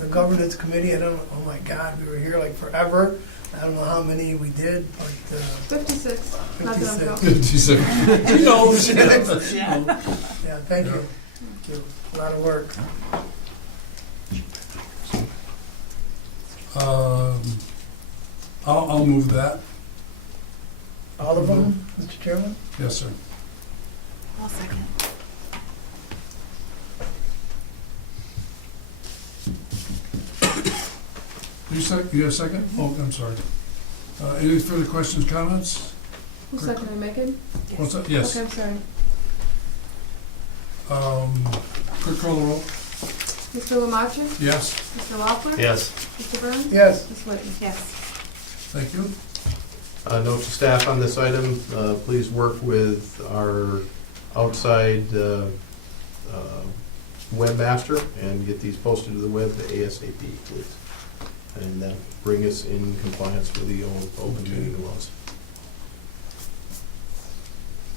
the governance committee. I don't, oh my God, we were here like forever. I don't know how many we did, but 56. Not that I'm 56. counting. She knows. Yeah. Yeah, thank you. Thank you. A lot of work. I'll move that. All of them, Mr. Chairman? Yes, sir. I'll second. You got a second? Oh, I'm sorry. Any further questions, comments? Who's second, Megan? What's that? Yes. Okay, I'm sorry. Clerk call the roll. Mr. Lamacha? Yes, Mr. Loeffler? Yes. Mr. Burns? Yes. Ms. Whitten? Yes. thank you. Note to staff on this item, please work with our outside webmaster and get these posted to the web ASAP, please. And that bring us in compliance with the old open meeting laws.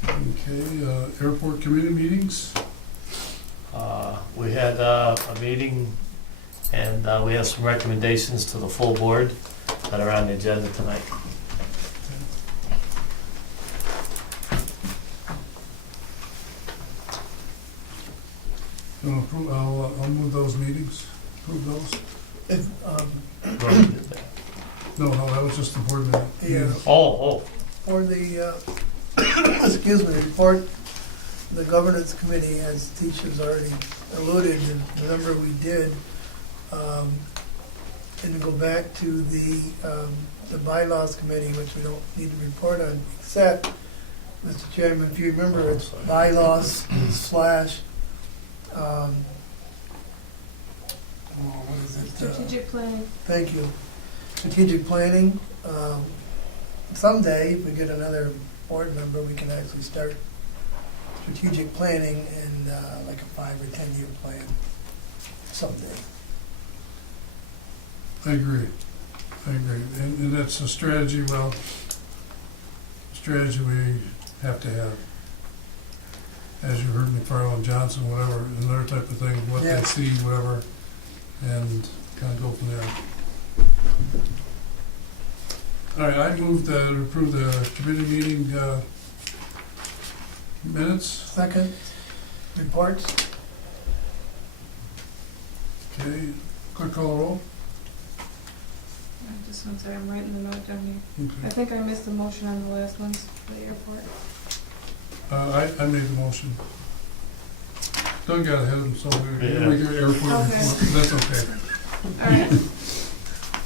Okay, airport committee meetings. We had a meeting, and we have some recommendations to the full board that are on the agenda tonight. I'll move those meetings. Approve those. If, No, that was just the board meeting. Yeah. Oh, For the, excuse me, report, the governance committee, as Tisha's already alluded, and remember we did, and to go back to the bylaws committee, which we don't need to report on, except, Mr. Chairman, if you remember, it's bylaws slash, what is it? Strategic planning. Thank you. Strategic planning. Someday, if we get another board member, we can actually start strategic planning and like a 5 or 10 year plan someday. I agree. And that's a strategy, strategy we have to have. As you heard McFarland, Johnson, whatever, another type of thing, what Yeah. they see, whatever, and kind of go from there. All right, I move to approve the committee meeting minutes. Second, reports. Okay, clerk call the roll. Just one second, I'm writing the note down here. I Okay. think I missed the motion on the last ones for the airport. I made the motion. Doug got ahead of him, so we're Yeah. gonna make an airport report. Okay. That's okay. All right.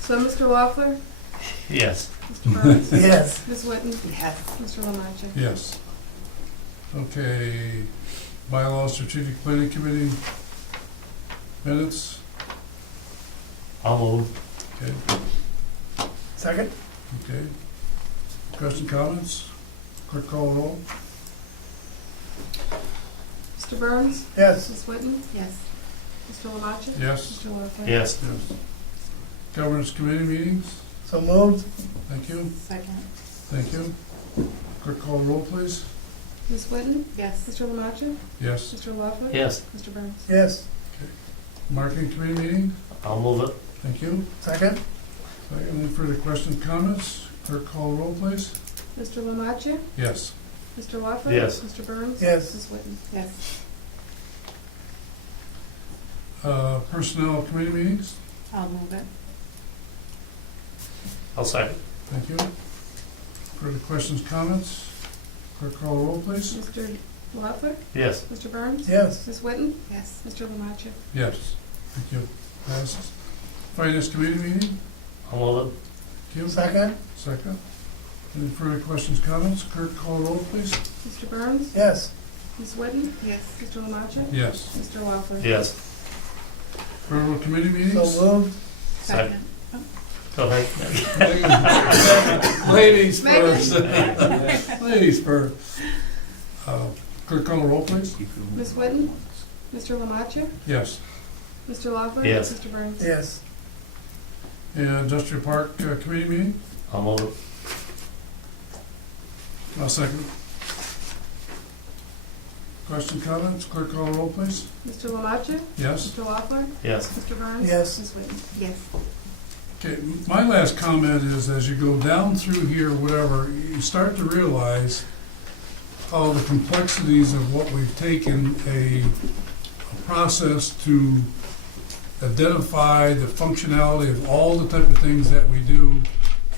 So Mr. Loeffler? yes. Mr. Burns? Yes. Ms. Whitten? Yes. Mr. Lamacha? Yes. Okay, bylaw strategic planning committee minutes. I'll move. Okay, Second? okay. Question, comments? Clerk call the roll. Mr. Burns? Yes. Ms. Whitten? Yes. Mr. Lamacha? Yes. Mr. Loeffler? Yes. Yes. Governance committee meetings. So moved? Thank you. Second. Thank you. Clerk call the roll, please. Ms. Whitten? Yes. Mr. Lamacha? Yes. Mr. Loeffler? Yes. Mr. Burns? Yes. Marketing committee meeting. I'll move it. Thank you. Second? Second, any further questions, comments? Clerk call the roll, please. Mr. Lamacha? Yes. Mr. Loeffler? Yes. Mr. Burns? Yes. Ms. Whitten? Yes. Personnel committee meetings. I'll move it. I'll second. Thank you. Further questions, comments? Clerk call the roll, please. Mr. Loeffler? Yes. Mr. Burns? Yes. Ms. Whitten? Yes. Mr. Lamacha? Yes. Thank you. Passes. Finance committee meeting. I'll move it. Thank you. Second? Second. Any further questions, comments? Clerk call the roll, please. Mr. Burns? Yes. Ms. Whitten? Yes. Mr. Lamacha? Yes. Mr. Loeffler? Yes. Railroad committee meetings. So moved? Second. Go ahead. Ladies Megan. first. Ladies first. Clerk call the roll, please. Ms. Whitten? Mr. Lamacha? Yes. Mr. Loeffler? Yes. Mr. Burns? Yes. And industrial park committee meeting. I'll move it. I'll second. Question, comments? Clerk call the roll, please. Mr. Lamaccia? Yes? Mr. Loeffler? Yes. Mr. Burns? Yes. Ms. Whitten? Yes. Okay, my last comment is, as you go down through here, whatever, you start to realize how the complexities of what we've taken a process to identify the functionality of all the type of things that we do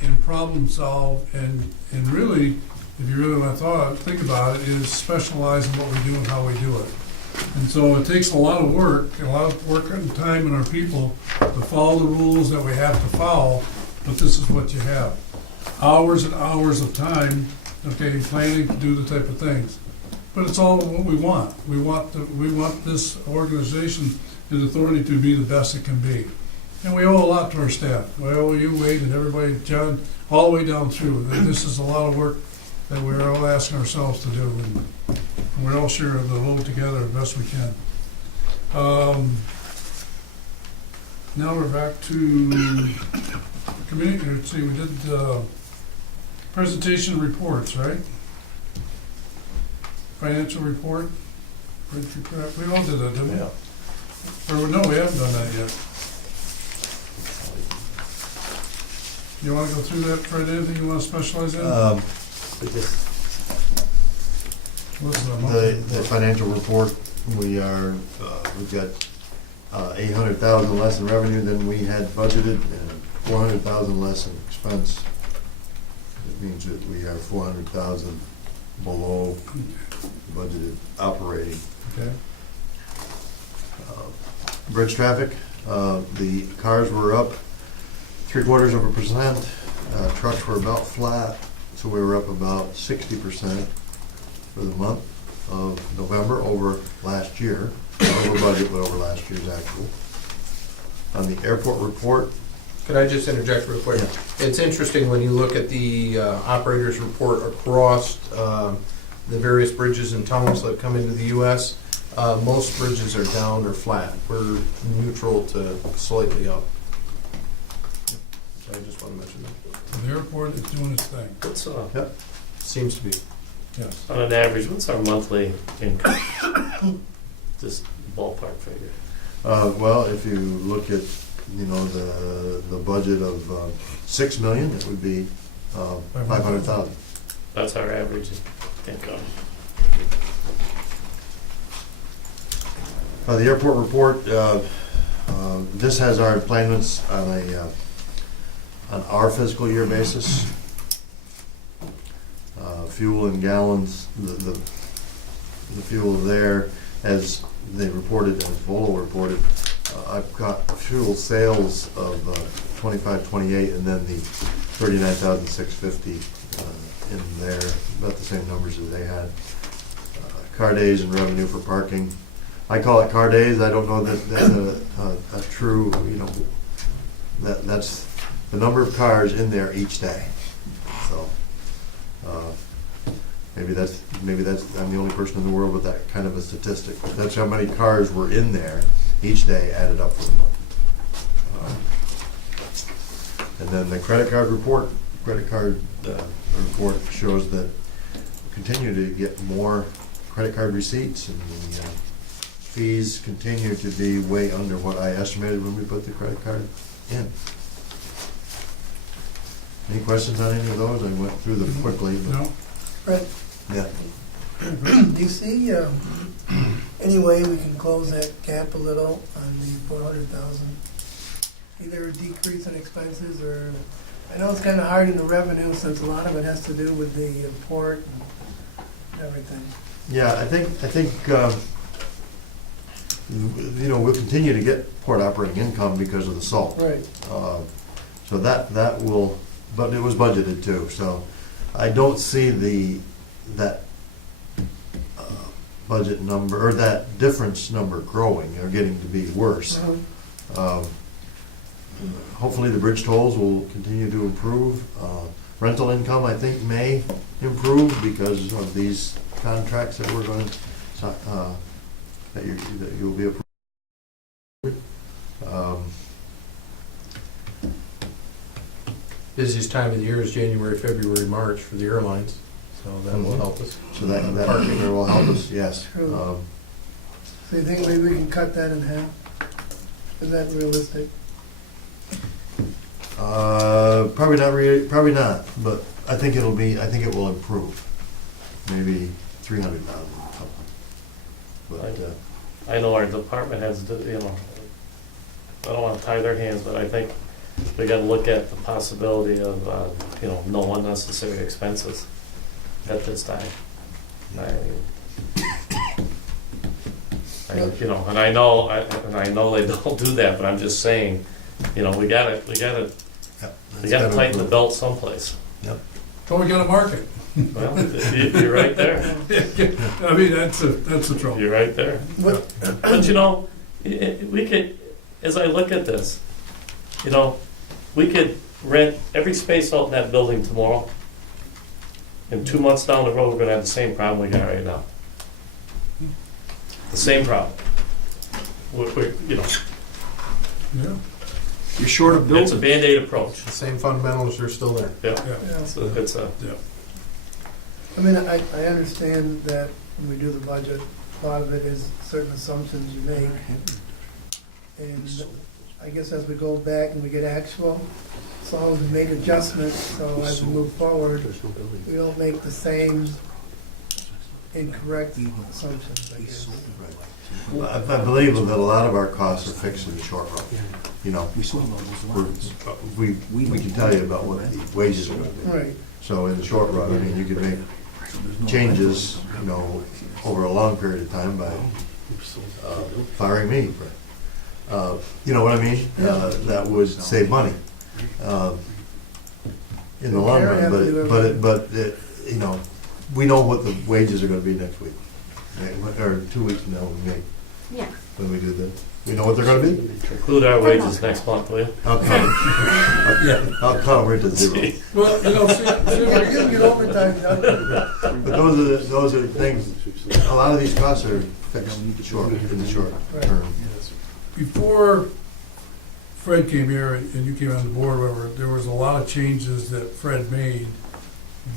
and problem solve, and really, if you really want to think about it, is specialize in what we do and how we do it. And so it takes a lot of work, and time in our people to follow the rules that we have to follow, but this is what you have. Hours and hours of time, okay, planning to do the type of things. But it's all what we want. We want this organization and authority to be the best it can be. And we owe a lot to our staff. We owe you, Wade, and everybody, John, all the way down through. This is a lot of work that we're all asking ourselves to do, and we're all sharing the load together the best we can. Now we're back to community. Let's see, we did presentation reports, right? Financial report. We all did that, didn't we? Or no, we haven't done that yet. You want to go through that, Fred? Anything you want to specialize in? What's The financial report, we've got 800,000 less in revenue than we had budgeted and 400,000 less in expense. It means that we are 400,000 below budgeted operating. Okay. Bridge traffic, the cars were up 0.75%, trucks were about flat, so we were up about 60% for the month of November over last year, over budget, but over last year's actual. On the airport report, Could I just interject real quick? Yeah. It's interesting when you look at the operator's report across the various bridges and tunnels that come into the US, most bridges are down or flat. We're neutral to slightly up. So I just want to mention that. The airport is doing its thing. What's, Seems to be. Yes. on an average, what's our monthly income? Just ballpark figure. well, if you look at, the budget of 6 million, it would be 500,000. That's our average income. The airport report, this has our payments on our fiscal year basis. Fuel in gallons, the fuel there, as they reported, as Volo reported, I've got fuel sales of 25.28, and then the 39,650 in there, about the same numbers as they had. Car days and revenue for parking. I call it car days. I don't know that that's a true, that's the number of cars in there each day. So maybe that's I'm the only person in the world with that kind of a statistic. That's how many cars were in there each day added up for the month. And then the credit card report shows that we continue to get more credit card receipts, and the fees continue to be way under what I estimated when we put the credit card in. Any questions on any of those? I went through them quickly. But No? Fred, yeah. do you see any way we can close that gap a little on the 400,000? Either a decrease in expenses, or, I know it's kind of hard in the revenue since a lot of it has to do with the port and everything. Yeah, I think we'll continue to get port operating income because of the salt. Right. So that will, but it was budgeted too. So I don't see that budget number, or that difference number growing or getting to be worse. Hopefully the bridge tolls will continue to improve. Rental income, I think, may improve because of these contracts that we're going to, that you'll be approved. Busiest time of the year is January, February, March for the airlines. So that will help us. So that parking there will help us, yes. True. So you think maybe we can cut that in half? Is that realistic? Probably not, but I think it will improve. Maybe 300,000 something. But, I know our department has, I don't wanna tie their hands, but I think we gotta look at the possibility of, no unnecessary expenses at this time. And I know they don't do that, but I'm just saying, we gotta tighten the belt someplace. Oh, we got a market. Well, you're right there. I mean, that's the trouble. You're right there. What, But we could, as I look at this, we could rent every space out in that building tomorrow. And 2 months down the road, we're gonna have the same problem we got right now. The same problem. Yeah. You're short of It's a buildings. Band-Aid approach. The same fundamentals are still there. Yeah. yeah. So it's a, I mean, I understand that when we do the budget, a lot of it is certain assumptions you make. And I guess as we go back and we get actual, as long as we make adjustments, so as we move forward, we don't make the same incorrect assumptions, I guess. I believe that a lot of our costs are fixed in the short run. We can tell you about what the wages are going to be. Right, So in the short run, I mean, you could make changes, over a long period of time by firing me. You know what I mean? That would save money in the long run. We know what the wages are going to be next week, or 2 weeks from now Yeah. when we do this. We know what they're going to be. include our wages next month, will you? I'll cut them right to zero. Well, you get overtime done. But those are things. A lot of these costs are fixed in the short term. before Fred came here and you came on the board, whatever, there was a lot of changes that Fred made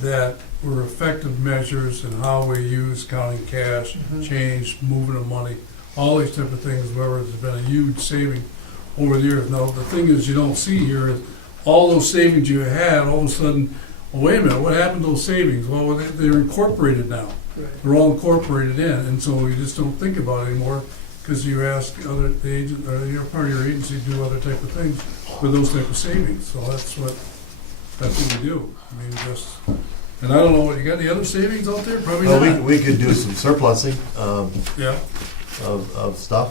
that were effective measures in how we use counting cash, change, moving of money, all these type of things, whatever, there's been a huge saving over the years. Now, the thing is, you don't see here is all those savings you had, all of a sudden, well, wait a minute, what happened to those savings? Well, they're incorporated now. Right. They're all incorporated in, and so you just don't think about it anymore, because you ask the agent, or you're part of your agency to do other type of things with those type of savings, so that's what we do. I mean, and I don't know, you got any other savings out there? Probably Well, not. we could do some surplusing Yeah, of stuff.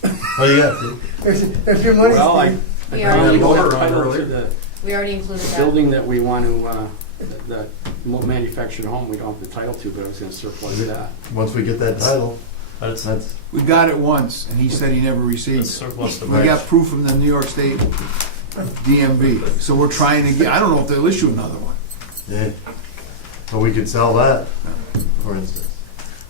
What do you got, Steve? If your money's Well, I We don't already, know Motor the on title earlier. to the we already included that. building that we want to, the manufactured home, we don't have the title to, but I was gonna surplus that. Once we get that title, That's We got it once, and he said he never received it. surplus to We match. got proof from the New York State DMV, so we're trying to get, I don't know if they'll issue another one. yeah. So we could sell that, for instance.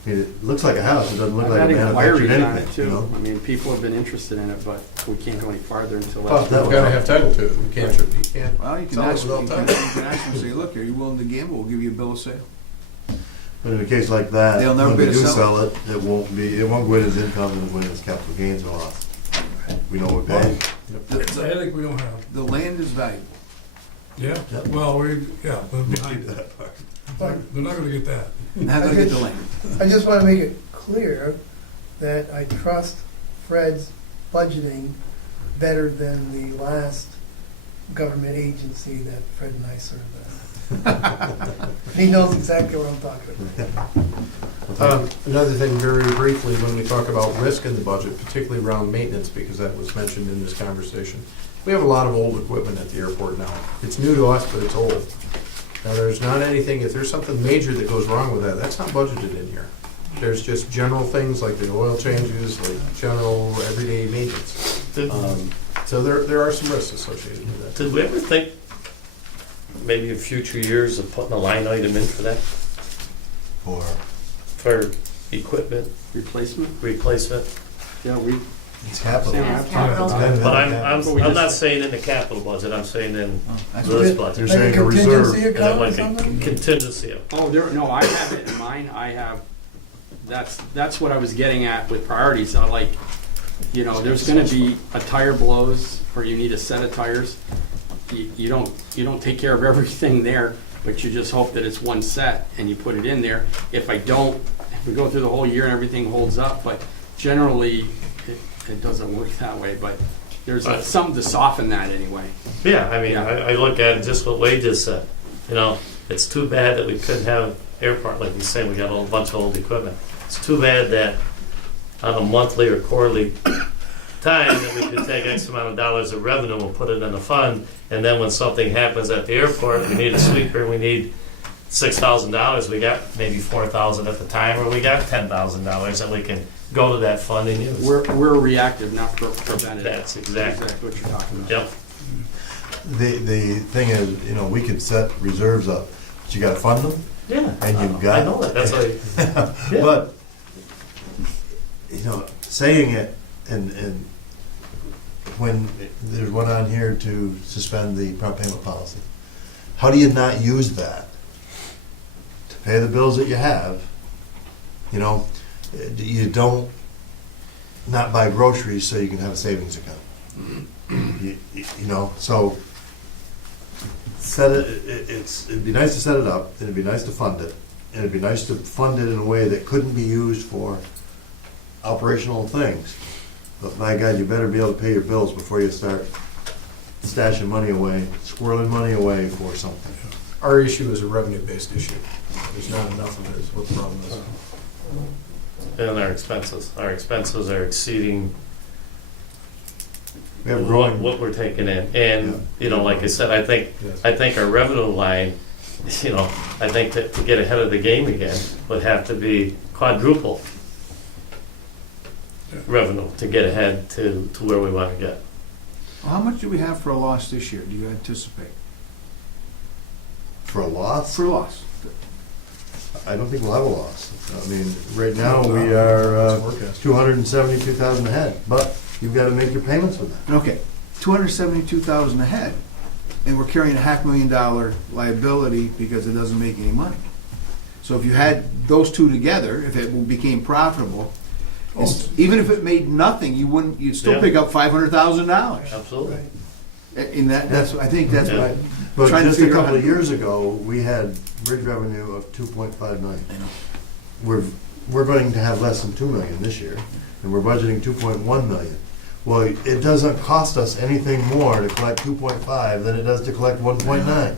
I mean, it looks like a house, it doesn't look I've like had a manufactured inquiries on it anything, you too. know? I mean, people have been interested in it, but we can't go any farther until Plus, that's. we've got to have title to it. You can't. Well, you can Sell it ask, without title. them, say, look, are you willing to gamble? We'll give you a bill of sale. But in a case like that, They'll never when we be to do sell sell it, it won't go in as income, it'll go in as capital gains or loss. We know we're paying. I think we don't have. The land is valuable. Yeah, Yep. well, but behind Keep that, that part. they're not gonna get that. How do I get the land? I just want to make it clear that I trust Fred's budgeting better than the last government agency that Fred and I served at. He knows exactly what I'm talking about. Another thing, very briefly, when we talk about risk in the budget, particularly around maintenance, because that was mentioned in this conversation, we have a lot of old equipment at the airport now. It's new to us, but it's old. Now, there's not anything, if there's something major that goes wrong with that, that's not budgeted in here. There's just general things like the oil changes, like general everyday maintenance. So there are some risks associated with that. Did we ever think, maybe in future years, of putting a line item in for that, Or, for equipment Replacement? replacement? Yeah, we It's capital. Sam, As I've capital. talked about it. But But we I'm not just- saying in the capital budget, I'm saying in That's this what- budget. You're Like a saying a reserve. contingency And account or like a something? contingency. Oh, no, I have it in mine, that's what I was getting at with priorities, there's gonna be a tire blows, or you need a set of tires. You don't take care of everything there, but you just hope that it's one set, and you put it in there. If we go through the whole year and everything holds up, but generally, it doesn't work that way, but there's Right. something to soften that anyway. Yeah, I mean, Yeah. I look at just what Wade just said. It's too bad that we couldn't have airport, like you say, we got a whole bunch of old equipment. It's too bad that on a monthly or quarterly time that we could take X amount of dollars of revenue and put it in a fund, and then when something happens at the airport, we need a sweeper, we need $6,000, we got maybe $4,000 at the time, or we got $10,000 that we can go to that fund and use. We're reactive, not preventative. That's exactly. what you're talking about. Yep. The thing is, we could set reserves up, but you gotta fund them, Yeah. and you've got. I know that, that's why. Yeah. But, saying it, and when there's one on here to suspend the prompt payment policy, how do you not use that to pay the bills that you have? You don't not buy groceries so you can have a savings account. So set it'd be nice to set it up, and it'd be nice to fund it, and it'd be nice to fund it in a way that couldn't be used for operational things. But my God, you better be able to pay your bills before you start stashing money away, squirreling money away for something. Our issue is a revenue-based issue. There's not enough of it, is what the problem is. And our expenses are exceeding We have growing. what we're taking in. And, like I said, I think our revenue line, I think to get ahead of the game again would have to be quadruple revenue to get ahead to where we want to get. How much do we have for a loss this year, do you anticipate? For a loss? For a loss? I don't think we'll have a loss. I mean, right now, we are 272,000 ahead, but you've got to make your payments with that. Okay, 272,000 ahead, and we're carrying a $500,000 liability because it doesn't make any money. So if you had those two together, if it became profitable, even if it made nothing, you'd still Yeah. pick up $500,000. Absolutely. In I think that's what I'm But trying to just a figure out. couple of years ago, we had bridge revenue of 2.5 million. I know. We're going to have less than 2 million this year, and we're budgeting 2.1 million. Well, it doesn't cost us anything more to collect 2.5 than it does to collect 1.9.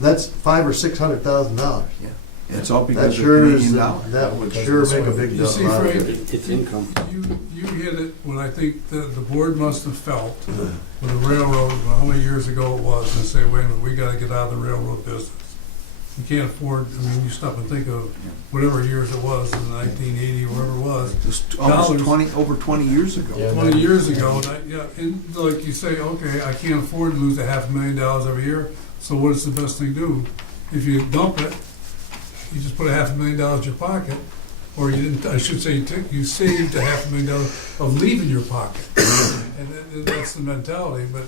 That's $500,000 or $600,000. Yeah. And it's all That because of sure is, $1 million. that would sure make a big You see, lot of Frank, difference. It's income. You hit it when I think the board must have felt with the railroad, how many years ago it was, and say, wait a minute, we gotta get out of the railroad business. You can't afford, you stop and think of whatever years it was, in 1980, whatever it was, It was almost dollars. over 20 years ago. Yeah. 20 years ago, and like you say, okay, I can't afford to lose $500,000 every year, so what is the best thing to do? If you dump it, you just put $500,000 in your pocket, or you didn't, I should say, you saved $500,000 of leaving your pocket. And that's the mentality, but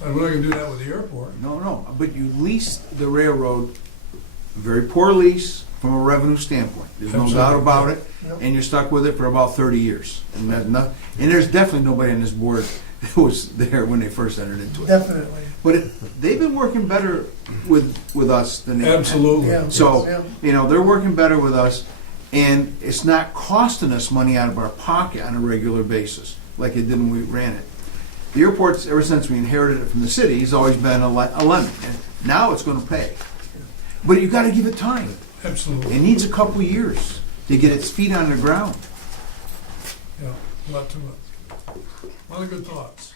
we're not gonna do that with the airport. No, but you leased the railroad, a very poor lease from a revenue standpoint. There's no doubt about it, and you're stuck with it for about 30 years. And there's definitely nobody on this board that was there when they first entered into it. Definitely. But they've been working better with us than they have. Absolutely. Yeah. So, they're working better with us, and it's not costing us money out of our pocket on a regular basis, like it did when we ran it. The airport's, ever since we inherited it from the city, has always been a lemon. And now it's gonna pay. But you gotta give it time. Absolutely, It needs a couple years to get its feet on the ground. yeah, a lot of good thoughts.